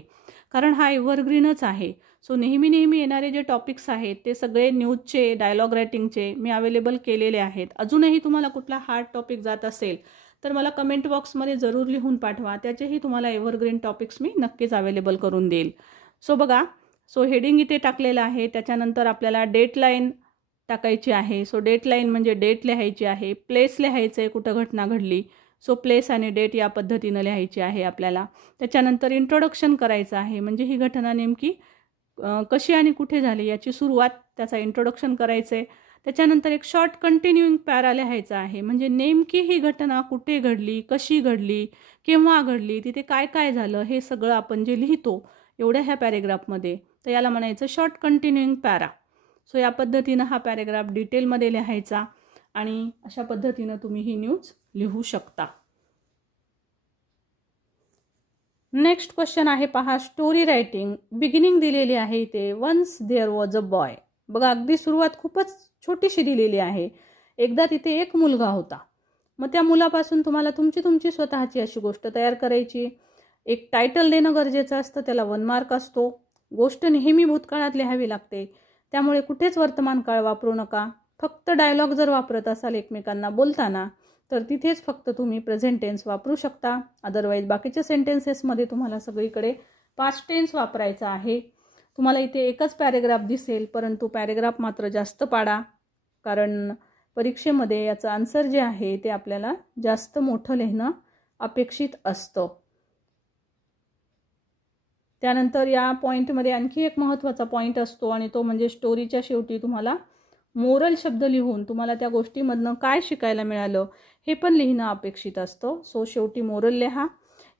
कारण हा एव्हरग्रीनच आहे. सो नेहमी येणारे जे टॉपिक्स आहेत ते सगळे न्यूजचे, डायलॉग रायटिंगचे मी अवेलेबल केलेले आहेत. अजूनही तुम्हाला कुठला हार्ड टॉपिक जात असेल तर मला कमेंट बॉक्समध्ये जरूर लिहून पाठवा. त्याचेही तुम्हाला एव्हरग्रीन टॉपिक्स मी नक्कीच अवेलेबल करून देईल. सो बघा, सो हेडिंग इथे टाकलेलं आहे. त्याच्यानंतर आपल्याला डेटलाईन टाकायची आहे. सो डेटलाईन म्हणजे डेट लिहायची आहे. प्लेस लिहायचं आहे, कुठं घटना घडली. सो प्लेस आणि डेट या पद्धतीनं लिहायची आहे आपल्याला. त्याच्यानंतर इंट्रोडक्शन करायचं आहे, म्हणजे ही घटना नेमकी कशी आणि कुठे झाली याची सुरुवात, त्याचा इंट्रोडक्शन करायचं आहे. त्याच्यानंतर एक शॉर्ट कंटिन्युइंग पॅरा लिहायचा आहे, म्हणजे नेमकी ही घटना कुठे घडली, कशी घडली, केव्हा घडली, तिथे काय काय झालं, हे सगळं आपण जे लिहितो एवढ्या ह्या पॅरेग्राफमध्ये, तर याला म्हणायचं शॉर्ट कंटिन्युइंग पॅरा. सो या पद्धतीनं हा पॅरेग्राफ डिटेलमध्ये लिहायचा आणि अशा पद्धतीनं तुम्ही ही न्यूज लिहू शकता. नेक्स्ट क्वेश्चन आहे पहा, स्टोरी रायटिंग. बिगिनिंग दिलेली आहे इथे, once there was a boy. बघा, अगदी सुरुवात खूपच छोटीशी दिलेली आहे. एकदा तिथे एक मुलगा होता. मग त्या मुलापासून तुम्हाला तुमची स्वतःची अशी गोष्ट तयार करायची. एक टायटल देणं गरजेचं असतं, त्याला 1 मार्क असतो. गोष्ट नेहमी भूतकाळात लिहावी लागते, त्यामुळे कुठेच वर्तमान काळ वापरू नका. फक्त डायलॉग जर वापरत असाल एकमेकांना बोलताना तर तिथेच फक्त तुम्ही प्रेझेंट टेन्स वापरू शकता. अदरवाईज बाकीच्या सेंटेन्सेसमध्ये तुम्हाला सगळीकडे पास्ट टेन्स वापरायचा आहे. तुम्हाला इथे एकच पॅरेग्राफ दिसेल, परंतु पॅरेग्राफ मात्र जास्त पाडा, कारण परीक्षेमध्ये याचं आन्सर जे आहे ते आपल्याला जास्त मोठं लिहिणं अपेक्षित असतं. त्यानंतर या पॉईंटमध्ये आणखी एक महत्त्वाचा पॉईंट असतो आणि तो म्हणजे स्टोरीच्या शेवटी तुम्हाला मोरल शब्द लिहून तुम्हाला त्या गोष्टीमधनं काय शिकायला मिळालं हे पण लिहिणं अपेक्षित असतं. सो शेवटी मोरल लिहा.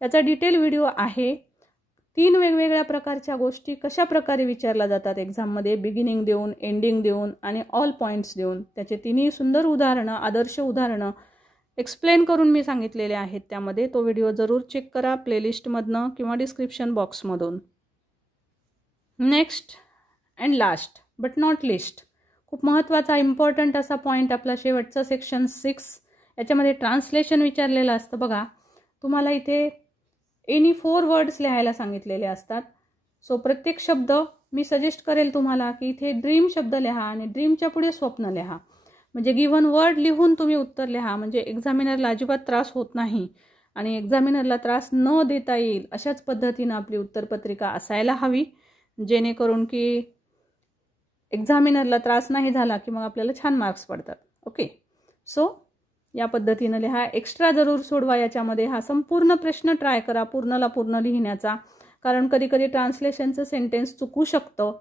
याचा डिटेल व्हिडिओ आहे. 3 वेगवेगळ्या प्रकारच्या गोष्टी कशा प्रकारे विचारल्या जातात एक्झाममध्ये, बिगिनिंग देऊन, एंडिंग देऊन आणि ऑल पॉईंट्स देऊन, त्याचे 3ही सुंदर उदाहरणं, आदर्श उदाहरणं एक्सप्लेन करून मी सांगितलेले आहेत त्यामध्ये. तो व्हिडिओ जरूर चेक करा प्लेलिस्टमधनं किंवा डिस्क्रिप्शन बॉक्समधून. Next and last but not least, खूप महत्त्वाचा इम्पॉर्टंट असा पॉईंट आपला शेवटचा सेक्शन 6 याच्यामध्ये ट्रान्सलेशन विचारलेलं असतं. बघा तुम्हाला इथे एनी 4 वर्ड्स लिहायला सांगितलेले असतात. सो प्रत्येक शब्द मी सजेस्ट करेल तुम्हाला की इथे ड्रीम शब्द लिहा आणि ड्रीमच्या पुढे स्वप्न लिहा. म्हणजे गिव्हन वर्ड लिहून तुम्ही उत्तर लिहा, म्हणजे एक्झामिनरला अजिबात त्रास होत नाही आणि एक्झामिनरला त्रास न देता येईल अशाच पद्धतीनं आपली उत्तरपत्रिका असायला हवी, जेणेकरून की एक्झामिनरला त्रास नाही झाला की मग आपल्याला छान मार्क्स पडतात. ओके, सो या पद्धतीनं लिहा. एक्स्ट्रा जरूर सोडवा याच्यामध्ये. हा संपूर्ण प्रश्न ट्राय करा पूर्णला पूर्ण लिहिण्याचा, कारण कधी कधी ट्रान्सलेशनचं सेंटेन्स चुकू शकतं.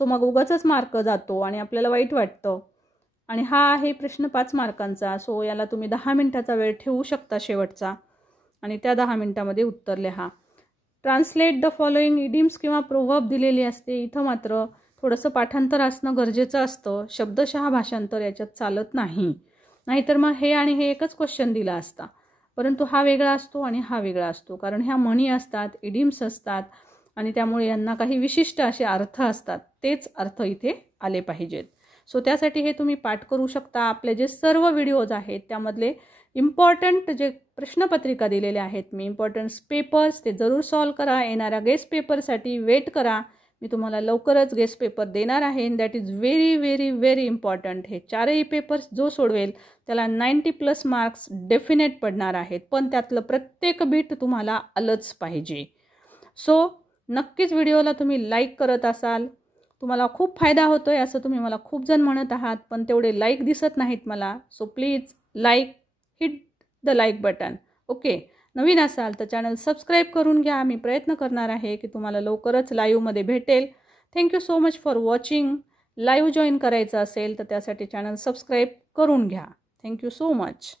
सो मग उगाचच मार्क जातो आणि आपल्याला वाईट वाटतं. आणि हा आहे प्रश्न 5 मार्कांचा. सो याला तुम्ही 10 मिनिटाचा वेळ ठेवू शकता शेवटचा आणि त्या 10 मिनिटामध्ये उत्तर लिहा. ट्रान्सलेट द फॉलोइंग इडियम्स किंवा प्रोव्हर्ब दिलेली असते. इथं मात्र थोडंसं पाठांतर असणं गरजेचं असतं. शब्दशः भाषांतर याच्यात चालत नाही, नाहीतर मग हे आणि हे एकच क्वेश्चन दिला असता. परंतु हा वेगळा असतो आणि हा वेगळा असतो, कारण ह्या म्हणी असतात, इडियम्स असतात आणि त्यामुळे यांना काही विशिष्ट असे अर्थ असतात. तेच अर्थ इथे आले पाहिजेत. सो त्यासाठी हे तुम्ही पाठ करू शकता. आपले जे सर्व व्हिडिओज आहेत त्यामधले इम्पॉर्टंट जे प्रश्नपत्रिका दिलेले आहेत मी, इम्पॉर्टंट पेपर्स, ते जरूर सॉल्व करा. येणाऱ्या गेस्ट पेपरसाठी वेट करा. मी तुम्हाला लवकरच गेस्ट पेपर देणार आहे. That is very very very important. हे 4ही पेपर्स जो सोडवेल त्याला 90+ मार्क्स डेफिनेट पडणार आहेत, पण त्यातलं प्रत्येक बीट तुम्हाला आलंच पाहिजे. सो नक्कीच व्हिडिओला तुम्ही लाईक करत असाल, तुम्हाला खूप फायदा होतोय असं तुम्ही मला खूप जण म्हणत आहात, पण तेवढे लाईक दिसत नाहीत मला. So please like, hit the like button. Okay, नवीन असाल तर चॅनल सबस्क्राईब करून घ्या. मी प्रयत्न करणार आहे की तुम्हाला लवकरच लाईव्हमध्ये भेटेल. Thank you so much for watching. Live join करायचं असेल तर त्यासाठी चॅनल सबस्क्राईब करून घ्या. Thank you so much.